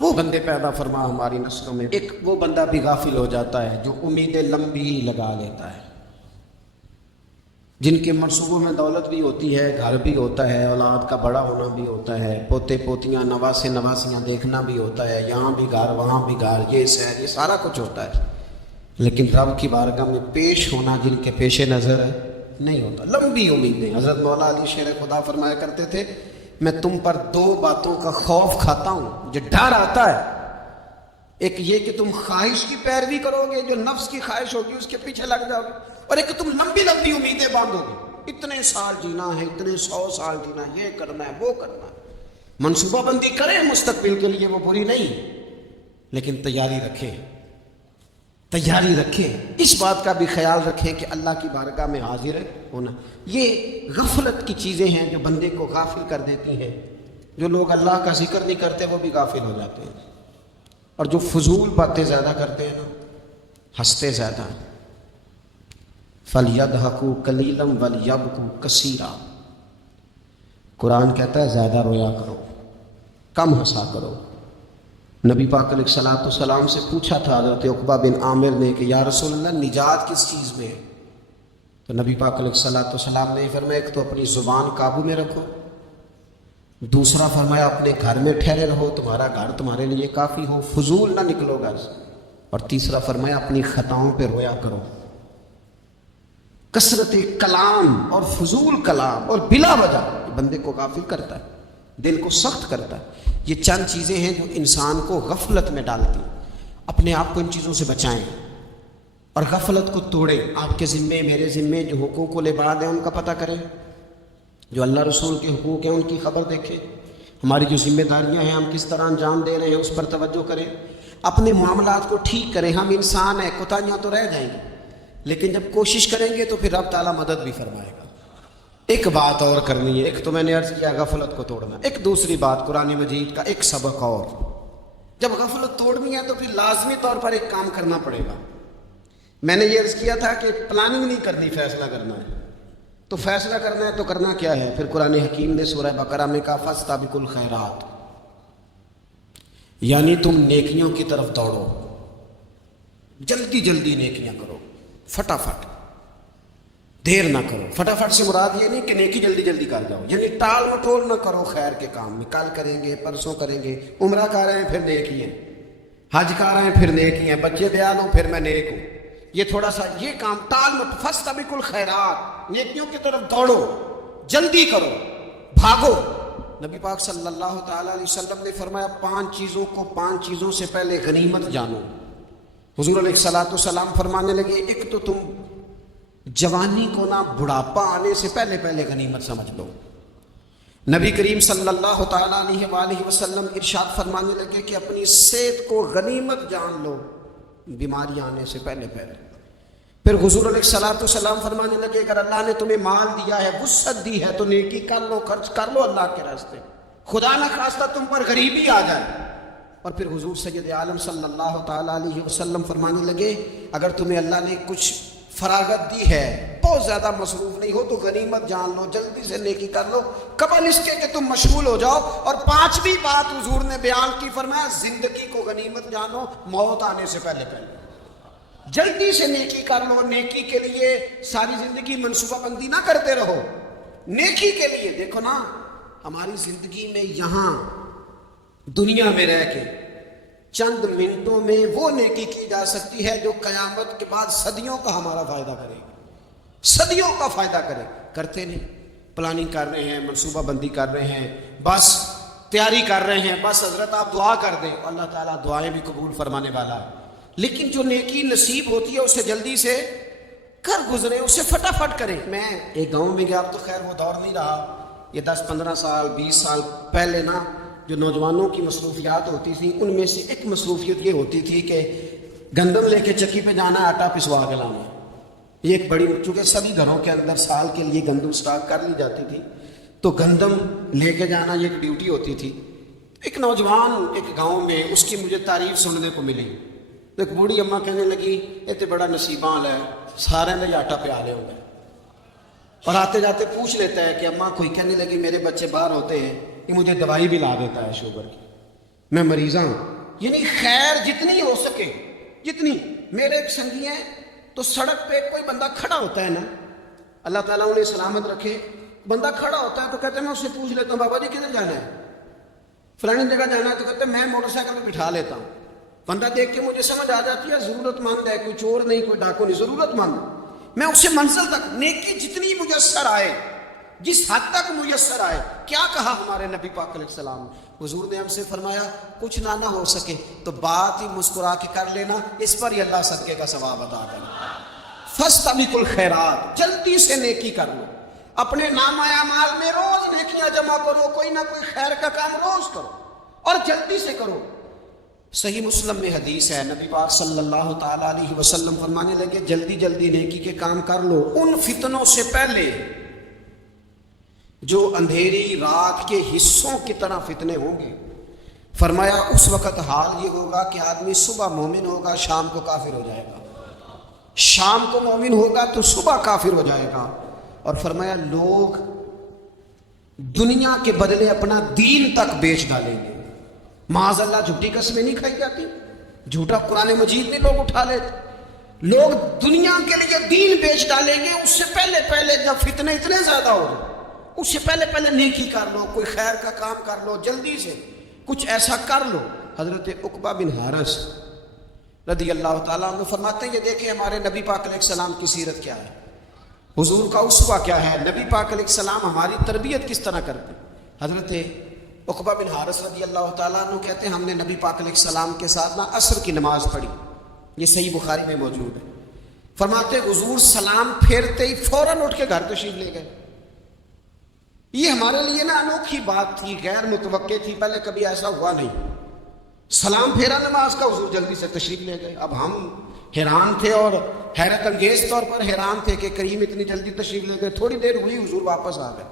وہ بندے پیدا فرما ہماری نسلوں میں. ایک وہ بندہ بھی غافل ہو جاتا ہے جو امیدیں لمبی لگا لیتا ہے، جن کے منصوبوں میں دولت بھی ہوتی ہے، گھر بھی ہوتا ہے، اولاد کا بڑا ہونا بھی ہوتا ہے، پوتے پوتیاں نواسے نواسیاں دیکھنا بھی ہوتا ہے، یہاں بھی گھر وہاں بھی گھر، یہ سیر، یہ سارا کچھ ہوتا ہے. لیکن رب کی بارگاہ میں پیش ہونا جن کے پیش نظر نہیں ہوتا. لمبی امیدیں. حضرت مولا علی شیر خدا فرمایا کرتے تھے میں تم پر دو باتوں کا خوف کھاتا ہوں جو ڈر آتا ہے. ایک یہ کہ تم خواہش کی پیروی کرو گے، جو نفس کی خواہش ہوگی اس کے پیچھے لگ جاؤ گے، اور ایک تم لمبی لمبی امیدیں باندھو گے، اتنے سال جینا ہے، اتنے 100 سال جینا ہے، یہ کرنا ہے، وہ کرنا ہے. منصوبہ بندی کریں مستقبل کے لیے، وہ بری نہیں، لیکن تیاری رکھیں. اس بات کا بھی خیال رکھیں کہ اللہ کی بارگاہ میں حاضر ہونا. یہ غفلت کی چیزیں ہیں جو بندے کو غافل کر دیتی ہیں. جو لوگ اللہ کا ذکر نہیں کرتے وہ بھی غافل ہو جاتے ہیں، اور جو فضول باتیں زیادہ کرتے ہیں نا، ہنستے زیادہ ہیں. فَلْيَضْحَكُوا قَلِيلًا وَلْيَبْكُوا كَثِيرًا. قرآن کہتا ہے زیادہ رویا کرو، کم ہنسا کرو. نبی پاک علیہ الصلوۃ والسلام سے پوچھا تھا حضرت عقبہ بن عامر نے کہ یا رسول اللہ نجات کس چیز میں ہے؟ تو نبی پاک علیہ الصلوۃ والسلام نے فرمایا ایک تو اپنی زبان قابو میں رکھو، دوسرا فرمایا اپنے گھر میں ٹھہرے رہو، تمہارا گھر تمہارے لیے کافی ہو، فضول نہ نکلو گھر سے، اور تیسرا فرمایا اپنی خطاؤں پہ رویا کرو. کثرت کلام اور فضول کلام اور بلا وجہ بندے کو غافل کرتا ہے، دل کو سخت کرتا ہے. یہ چند چیزیں ہیں جو انسان کو غفلت میں ڈالتی ہیں. اپنے آپ کو ان چیزوں سے بچائیں اور غفلت کو توڑیں. آپ کے ذمے میرے ذمے جو حقوق و لباد ہیں ان کا پتہ کریں، جو اللہ رسول کے حقوق ہیں ان کی خبر دیکھیں، ہماری جو ذمہ داریاں ہیں ہم کس طرح انجام دے رہے ہیں اس پر توجہ کریں، اپنے معاملات کو ٹھیک کریں. ہم انسان ہیں، کوتاہیاں تو رہ جائیں گی، لیکن جب کوشش کریں گے تو پھر رب تعالیٰ مدد بھی فرمائے گا. ایک بات اور کرنی ہے، ایک تو میں نے عرض کیا غفلت کو توڑنا، ایک دوسری بات قرآن مجید کا ایک سبق اور. جب غفلت توڑنی ہے تو پھر لازمی طور پر ایک کام کرنا پڑے گا. میں نے یہ عرض کیا تھا کہ پلاننگ نہیں کرنی، فیصلہ کرنا ہے. تو فیصلہ کرنا ہے تو کرنا کیا ہے؟ پھر قرآن حکیم نے سورہ بقرہ میں کہا فاستبقوا الخیرات، یعنی تم نیکیوں کی طرف دوڑو، جلدی جلدی نیکیاں کرو، فٹافٹ، دیر نہ کرو. فٹافٹ سے مراد یہ نہیں کہ نیکی جلدی جلدی کر جاؤ، یعنی ٹال مٹول نہ کرو خیر کے کام میں. کل کریں گے، پرسوں کریں گے، عمرہ کر رہے ہیں پھر نیکی ہے، حج کر رہے ہیں پھر نیکی ہے، بچے بیان ہو پھر میں نیک ہوں. یہ تھوڑا سا یہ کام ٹال مٹ، فاستبقوا الخیرات، نیکیوں کی طرف دوڑو، جلدی کرو، بھاگو. نبی پاک صلی اللہ تعالی علیہ وسلم نے فرمایا 5 چیزوں سے پہلے غنیمت جانو. حضور علیہ الصلوۃ والسلام فرمانے لگے ایک تو تم جوانی کو نہ بڑھاپا آنے سے پہلے غنیمت سمجھ لو. نبی کریم صلی اللہ تعالی علیہ وآلہ وسلم ارشاد فرمانے لگے کہ اپنی صحت کو غنیمت جان لو بیماری آنے سے پہلے. پھر حضور علیہ الصلوۃ والسلام فرمانے لگے اگر اللہ نے تمہیں مال دیا ہے، وسعت دی ہے، تو نیکی کر لو، خرچ کر لو اللہ کے راستے. خدا نہ خواستہ تم پر غریبی آ جائے. اور پھر حضور سید عالم صلی اللہ تعالی علیہ وسلم فرمانے لگے اگر تمہیں اللہ نے کچھ فراغت دی ہے، بہت زیادہ مصروف نہیں ہو، تو غنیمت جان لو، جلدی سے نیکی کر لو قبل اس کے کہ تم مشغول ہو جاؤ. اور 5ویں بات حضور نے بیان کی، فرمایا زندگی کو غنیمت جانو، موت آنے سے پہلے جلدی سے نیکی کر لو. نیکی کے لیے ساری زندگی منصوبہ بندی نہ کرتے رہو. نیکی کے لیے دیکھو نا، ہماری زندگی میں یہاں دنیا میں رہ کے چند منٹوں میں وہ نیکی کی جا سکتی ہے جو قیامت کے بعد صدیوں کا ہمارا فائدہ کرے گی، صدیوں کا فائدہ کرے. کرتے نہیں، پلاننگ کر رہے ہیں، منصوبہ بندی کر رہے ہیں، بس تیاری کر رہے ہیں، بس حضرت آپ دعا کر دیں، اللہ تعالیٰ دعائیں بھی قبول فرمانے والا ہے. لیکن جو نیکی نصیب ہوتی ہے اسے جلدی سے کر گزرے، اسے فٹافٹ کریں. میں ایک گاؤں میں گیا، اب تو خیر وہ دور نہیں رہا، یہ 10-15 سال 20 سال پہلے نا جو نوجوانوں کی مصروفیات ہوتی تھی ان میں سے ایک مصروفیت یہ ہوتی تھی کہ گندم لے کے چکی پہ جانا، آٹا پسوا کے لانا. یہ ایک بڑی، چونکہ سبھی گھروں کے اندر سال کے لیے گندم سٹاک کر لی جاتی تھی، تو گندم لے کے جانا یہ ایک ڈیوٹی ہوتی تھی. ایک نوجوان ایک گاؤں میں، اس کی مجھے تعریف سننے کو ملی. ایک بوڑھی اماں کہنے لگی یہ تو بڑا نصیبان ہے، سارے نے آٹا پیا لے ہوگا. اور آتے جاتے پوچھ لیتا ہے کہ اماں، کوئی کہنے لگی میرے بچے باہر ہوتے ہیں، یہ مجھے دوائی بھی لا دیتا ہے شوگر کی، میں مریضاں ہوں. یعنی خیر جتنی ہو سکے جتنی. میرے ایک سنگی ہیں تو سڑک پہ کوئی بندہ کھڑا ہوتا ہے نا، اللہ تعالیٰ انہیں سلامت رکھے، بندہ کھڑا ہوتا ہے تو کہتے ہیں میں اس سے پوچھ لیتا ہوں بابا جی کدھر جانا ہے، فلانی جگہ جانا ہے، تو کہتے ہیں میں موٹر سائیکل پہ بٹھا لیتا ہوں. بندہ دیکھ کے مجھے سمجھ آ جاتی ہے ضرورت مند ہے، کوئی چور نہیں، کوئی ڈاکو نہیں، ضرورت مند. میں اسے منزل تک نیکی جتنی میسر آئے، جس حد تک میسر آئے. کیا کہا ہمارے نبی پاک علیہ السلام؟ حضور نے ہم سے فرمایا کچھ نہ ہو سکے تو بات ہی مسکرا کے کر لینا، اس پر ہی اللہ صدقے کا ثواب عطا کرے. فاستبقوا الخیرات، جلدی سے نیکی کر لو. اپنے نامہ اعمال میں روز نیکیاں جمع کرو، کوئی نہ کوئی خیر کا کام روز کرو اور جلدی سے کرو. صحیح مسلم میں حدیث ہے، نبی پاک صلی اللہ تعالی علیہ وسلم فرمانے لگے جلدی جلدی نیکی کے کام کر لو ان فتنوں سے پہلے جو اندھیری رات کے حصوں کی طرح فتنے ہوں گے. فرمایا اس وقت حال یہ ہوگا کہ آدمی صبح مومن ہوگا، شام کو کافر ہو جائے گا، شام کو مومن ہوگا تو صبح کافر ہو جائے گا. اور فرمایا لوگ دنیا کے بدلے اپنا دین تک بیچ ڈالیں گے. معاذ اللہ جھوٹی قسمیں نہیں کھائی جاتی، جھوٹا قرآن مجید میں لوگ اٹھا لیتے. لوگ دنیا کے لیے دین بیچ ڈالیں گے. اس سے پہلے جب فتنے اتنے زیادہ ہو جائیں، اس سے پہلے نیکی کر لو، کوئی خیر کا کام کر لو، جلدی سے کچھ ایسا کر لو. حضرت عقبہ بن حارث رضی اللہ تعالیٰ عنہ فرماتے ہیں یہ دیکھیں ہمارے نبی پاک علیہ السلام کی سیرت کیا ہے، حضور کا اسوہ کیا ہے، نبی پاک علیہ السلام ہماری تربیت کس طرح کرتے. حضرت عقبہ بن حارث رضی اللہ تعالیٰ عنہ کہتے ہیں ہم نے نبی پاک علیہ السلام کے ساتھ عصر کی نماز پڑھی، یہ صحیح بخاری میں موجود ہے. فرماتے حضور سلام پھیرتے ہی فوراً اٹھ کے گھر تشریف لے گئے. یہ ہمارے لیے نا انوکھی بات تھی، غیر متوقع تھی، پہلے کبھی ایسا ہوا نہیں۔ سلام پھیرا نماز کا، حضور جلدی سے تشریف لے گئے۔ اب ہم حیران تھے اور حیرت انگیز طور پر حیران تھے کہ کریم اتنی جلدی تشریف لے گئے۔ تھوڑی دیر ہوئی حضور واپس آ گئے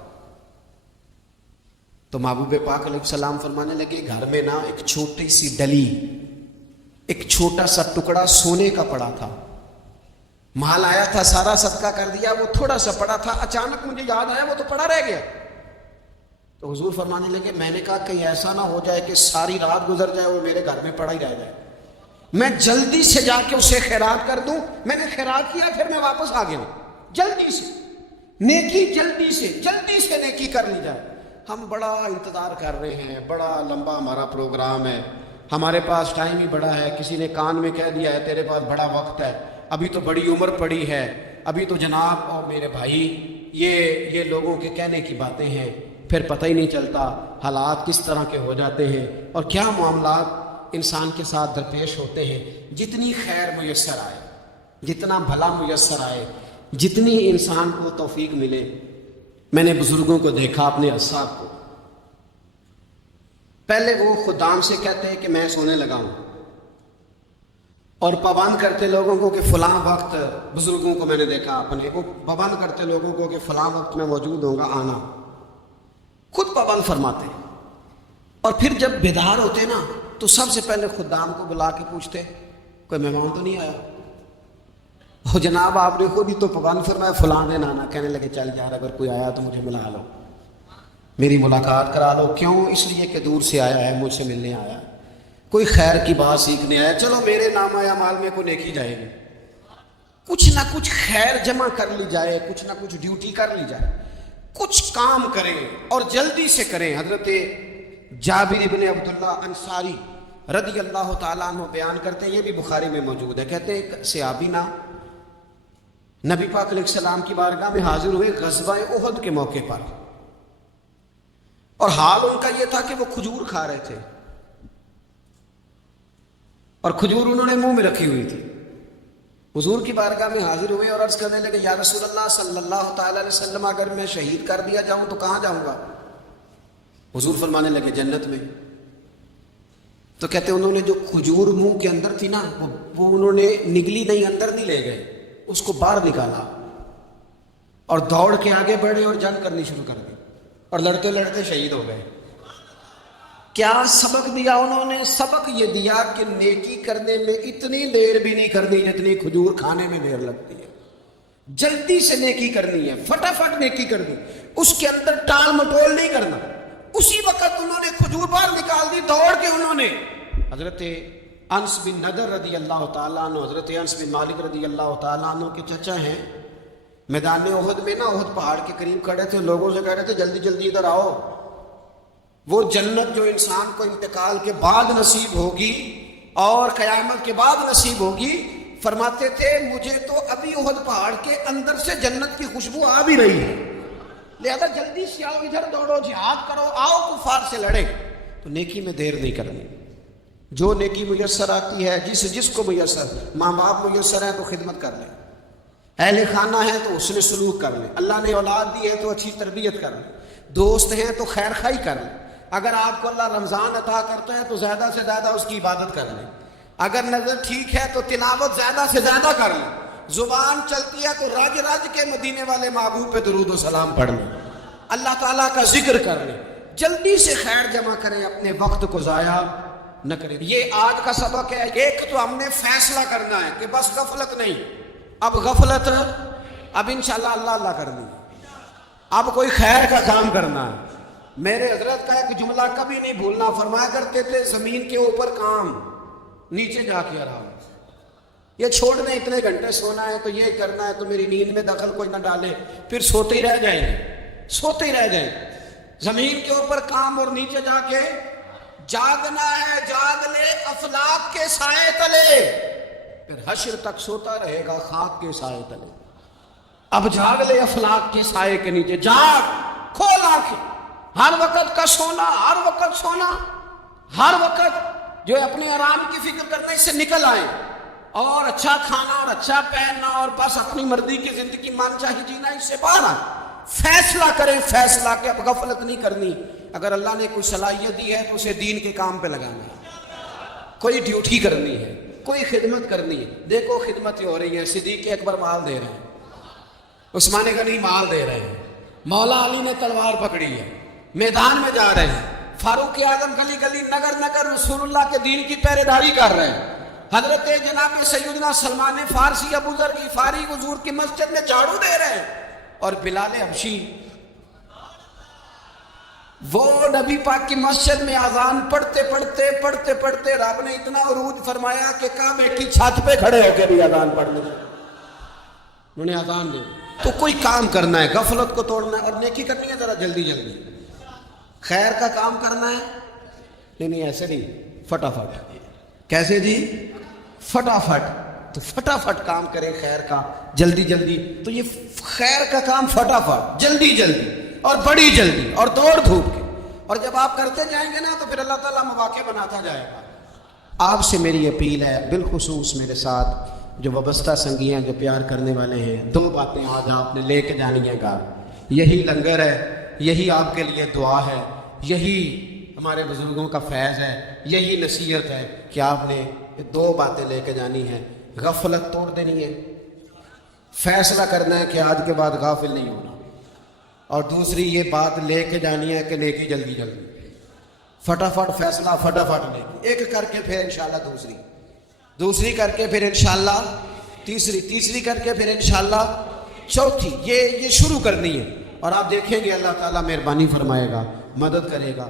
تو محبوب پاک علیہ السلام فرمانے لگے گھر میں نا ایک چھوٹی سی ڈلی، ایک چھوٹا سا ٹکڑا سونے کا پڑا تھا، مال آیا تھا سارا صدقہ کر دیا، وہ تھوڑا سا پڑا تھا، اچانک مجھے یاد آیا وہ تو پڑا رہ گیا۔ تو حضور فرمانے لگے میں نے کہا کہیں ایسا نہ ہو جائے کہ ساری رات گزر جائے وہ میرے گھر میں پڑا ہی رہ جائے، میں جلدی سے جا کے اسے خیرات کر دوں۔ میں نے خیرات کیا، پھر میں واپس آ گیا ہوں، جلدی سے نیکی، جلدی سے نیکی کر لی جائے۔ ہم بڑا انتظار کر رہے ہیں، بڑا لمبا ہمارا پروگرام ہے، ہمارے پاس ٹائم ہی بڑا ہے، کسی نے کان میں کہہ دیا ہے تیرے پاس بڑا وقت ہے، ابھی تو بڑی عمر پڑی ہے، ابھی تو جناب اور میرے بھائی یہ لوگوں کے کہنے کی باتیں ہیں، پھر پتہ ہی نہیں چلتا حالات کس طرح کے ہو جاتے ہیں اور کیا معاملات انسان کے ساتھ درپیش ہوتے ہیں۔ جتنی خیر میسر آئے، جتنا بھلا میسر آئے، جتنی انسان کو توفیق ملے۔ میں نے بزرگوں کو دیکھا، اپنے اساتذہ کو، پہلے وہ خدام سے کہتے ہیں کہ میں سونے لگا ہوں اور پابند کرتے لوگوں کو کہ فلاں وقت، بزرگوں کو میں نے دیکھا اپنے کو پابند کرتے لوگوں کو کہ فلاں وقت میں موجود ہوں گا، آنا، خود پابند فرماتے ہیں۔ اور پھر جب بیدار ہوتے نا تو سب سے پہلے خدام کو بلا کے پوچھتے کوئی مہمان تو نہیں آیا؟ وہ جناب آپ نے خود ہی تو پابند فرمایا فلاں دن آنا۔ کہنے لگے چل یار اگر کوئی آیا تو مجھے ملا لو، میری ملاقات کرا لو۔ کیوں؟ اس لیے کہ دور سے آیا ہے، مجھ سے ملنے آیا، کوئی خیر کی بات سیکھنے آیا، چلو میرے نام آیا مال میں کوئی نیکی جائے گی، کچھ نہ کچھ خیر جمع کر لی جائے، کچھ نہ کچھ ڈیوٹی کر لی جائے، کچھ کام کریں اور جلدی سے کریں۔ حضرت جابر ابن عبداللہ انصاری رضی اللہ تعالیٰ عنہ بیان کرتے ہیں، یہ بھی بخاری میں موجود ہے، کہتے ہیں ایک صحابی نا نبی پاک علیہ السلام کی بارگاہ میں حاضر ہوئے غزوہ احد کے موقع پر، اور حال ان کا یہ تھا کہ وہ کھجور کھا رہے تھے اور کھجور انہوں نے منہ میں رکھی ہوئی تھی۔ حضور کی بارگاہ میں حاضر ہوئے اور عرض کرنے لگے یا رسول اللہ صلی اللہ تعالی علیہ وسلم اگر میں شہید کر دیا جاؤں تو کہاں جاؤں گا؟ حضور فرمانے لگے جنت میں۔ تو کہتے انہوں نے جو کھجور منہ کے اندر تھی نا وہ انہوں نے نگلی نہیں، اندر نہیں لے گئے، اس کو باہر نکالا اور دوڑ کے آگے بڑھے اور جنگ کرنی شروع کر دی اور لڑتے لڑتے شہید ہو گئے۔ کیا سبق دیا انہوں نے؟ سبق یہ دیا کہ نیکی کرنے میں اتنی دیر بھی نہیں کرنی جتنی کھجور کھانے میں دیر لگتی ہے، جلدی سے نیکی کرنی ہے، فٹافٹ نیکی کرنی، اس کے اندر ٹال مٹول نہیں کرنا۔ اسی وقت انہوں نے کھجور باہر نکال دی، دوڑ کے انہوں نے حضرت انس بن نضر رضی اللہ تعالیٰ عنہ، حضرت انس بن مالک رضی اللہ تعالیٰ عنہ کے چچا ہیں، میدان احد میں نا احد پہاڑ کے قریب کھڑے تھے، لوگوں سے کہہ رہے تھے جلدی جلدی ادھر آؤ، وہ جنت جو انسان کو انتقال کے بعد نصیب ہوگی اور قیامت کے بعد نصیب ہوگی، فرماتے تھے مجھے تو ابھی احد پہاڑ کے اندر سے جنت کی خوشبو آ بھی رہی ہے، لہذا جلدی سے آؤ، ادھر دوڑو، جہاد کرو، آؤ کفار سے لڑے۔ تو نیکی میں دیر نہیں کرنی، جو نیکی میسر آتی ہے، جس کو میسر، ماں باپ میسر ہیں تو خدمت کر لیں، اہل خانہ ہیں تو حسن سلوک کر لیں، اللہ نے اولاد دی ہے تو اچھی تربیت کر لیں، دوست ہیں تو خیر خائی کر لیں، اگر آپ کو اللہ رمضان عطا کرتا ہے تو زیادہ سے زیادہ اس کی عبادت کر لیں، اگر نظر ٹھیک ہے تو تلاوت زیادہ سے زیادہ کر لیں، زبان چلتی ہے تو رج رج کے مدینے والے محبوب پہ درود و سلام پڑھ لیں، اللہ تعالیٰ کا ذکر کر لیں، جلدی سے خیر جمع کریں، اپنے وقت کو ضائع نہ کریں۔ یہ آج کا سبق ہے۔ ایک تو ہم نے فیصلہ کرنا ہے کہ بس غفلت نہیں، اب غفلت اب انشاءاللہ اللہ اللہ کرنی، اب کوئی خیر کا کام کرنا ہے۔ میرے حضرت کا ایک جملہ کبھی نہیں بھولنا، فرمایا کرتے تھے زمین کے اوپر کام، نیچے جا کے آرام۔ یہ چھوڑ دیں اتنے گھنٹے سونا ہے تو یہ کرنا ہے تو میری نیند میں دخل کوئی نہ ڈالے، پھر سوتے ہی رہ جائیں گے، سوتے ہی رہ جائیں۔ زمین کے اوپر کام اور نیچے جا کے جاگنا ہے، جاگ لے افلاک کے سائے تلے، پھر حشر تک سوتا رہے گا خاک کے سائے تلے۔ اب جاگ لے افلاک کے سائے کے نیچے، جاگ، کھول آنکھیں، ہر وقت کا سونا، ہر وقت سونا، ہر وقت جو اپنے آرام کی فکر کرنے سے نکل آئے اور اچھا کھانا اور اچھا پہننا اور بس اپنی مرضی کی زندگی من چاہے جینا، اس سے باہر آئے۔ فیصلہ کریں فیصلہ کہ اب غفلت نہیں کرنی. اگر اللہ نے کوئی صلاحیت دی ہے تو اسے دین کے کام پہ لگانا ہے, کوئی ڈیوٹی کرنی ہے, کوئی خدمت کرنی ہے. دیکھو خدمتیں ہو رہی ہیں, صدیق اکبر مال دے رہے ہیں, عثمان غنی مال دے رہے ہیں, مولا علی نے تلوار پکڑی ہے, میدان میں جا رہے ہیں, فاروق اعظم گلی گلی نگر نگر رسول اللہ کے دین کی پہرے داری کر رہے ہیں, حضرت جناب سیدنا سلمان فارسی ابو ذر غفاری حضور کی مسجد میں جھاڑو دے رہے ہیں, اور بلال حبشی وہ نبی پاک کی مسجد میں اذان پڑھتے پڑھتے رب نے اتنا عروج فرمایا کہ کعبے کی چھت پہ کھڑے ہو کے بھی اذان پڑھنے, انہوں نے اذان دی. تو کوئی کام کرنا ہے, غفلت کو توڑنا ہے اور نیکی کرنی ہے ذرا جلدی جلدی, خیر کا کام کرنا ہے. نہیں ایسے نہیں, فٹافٹ. کیسے جی؟ فٹافٹ. تو فٹافٹ کام کریں خیر کا, جلدی جلدی. تو یہ خیر کا کام فٹافٹ, جلدی جلدی اور بڑی جلدی اور دوڑ دھوپ کے. اور جب آپ کرتے جائیں گے نا تو پھر اللہ تعالیٰ مواقع بناتا جائے گا. آپ سے میری اپیل ہے, بالخصوص میرے ساتھ جو وابستہ سنگی ہیں, جو پیار کرنے والے ہیں, 2 باتیں آج آپ نے لے کے جانی ہے گھر. یہی لنگر ہے, یہی آپ کے لیے دعا ہے, یہی ہمارے بزرگوں کا فیض ہے, یہی نصیحت ہے کہ آپ نے 2 باتیں لے کے جانی ہے. غفلت توڑ دینی ہے, فیصلہ کرنا ہے کہ آج کے بعد غافل نہیں ہونا, اور دوسری یہ بات لے کے جانی ہے کہ نیکی جلدی جلدی, فٹافٹ فیصلہ, فٹافٹ نیکی. ایک کر کے پھر انشاءاللہ دوسری کر کے پھر انشاءاللہ تیسری کر کے پھر انشاءاللہ چوتھی. یہ شروع کرنی ہے, اور آپ دیکھیں گے اللہ تعالیٰ مہربانی فرمائے گا, مدد کرے گا.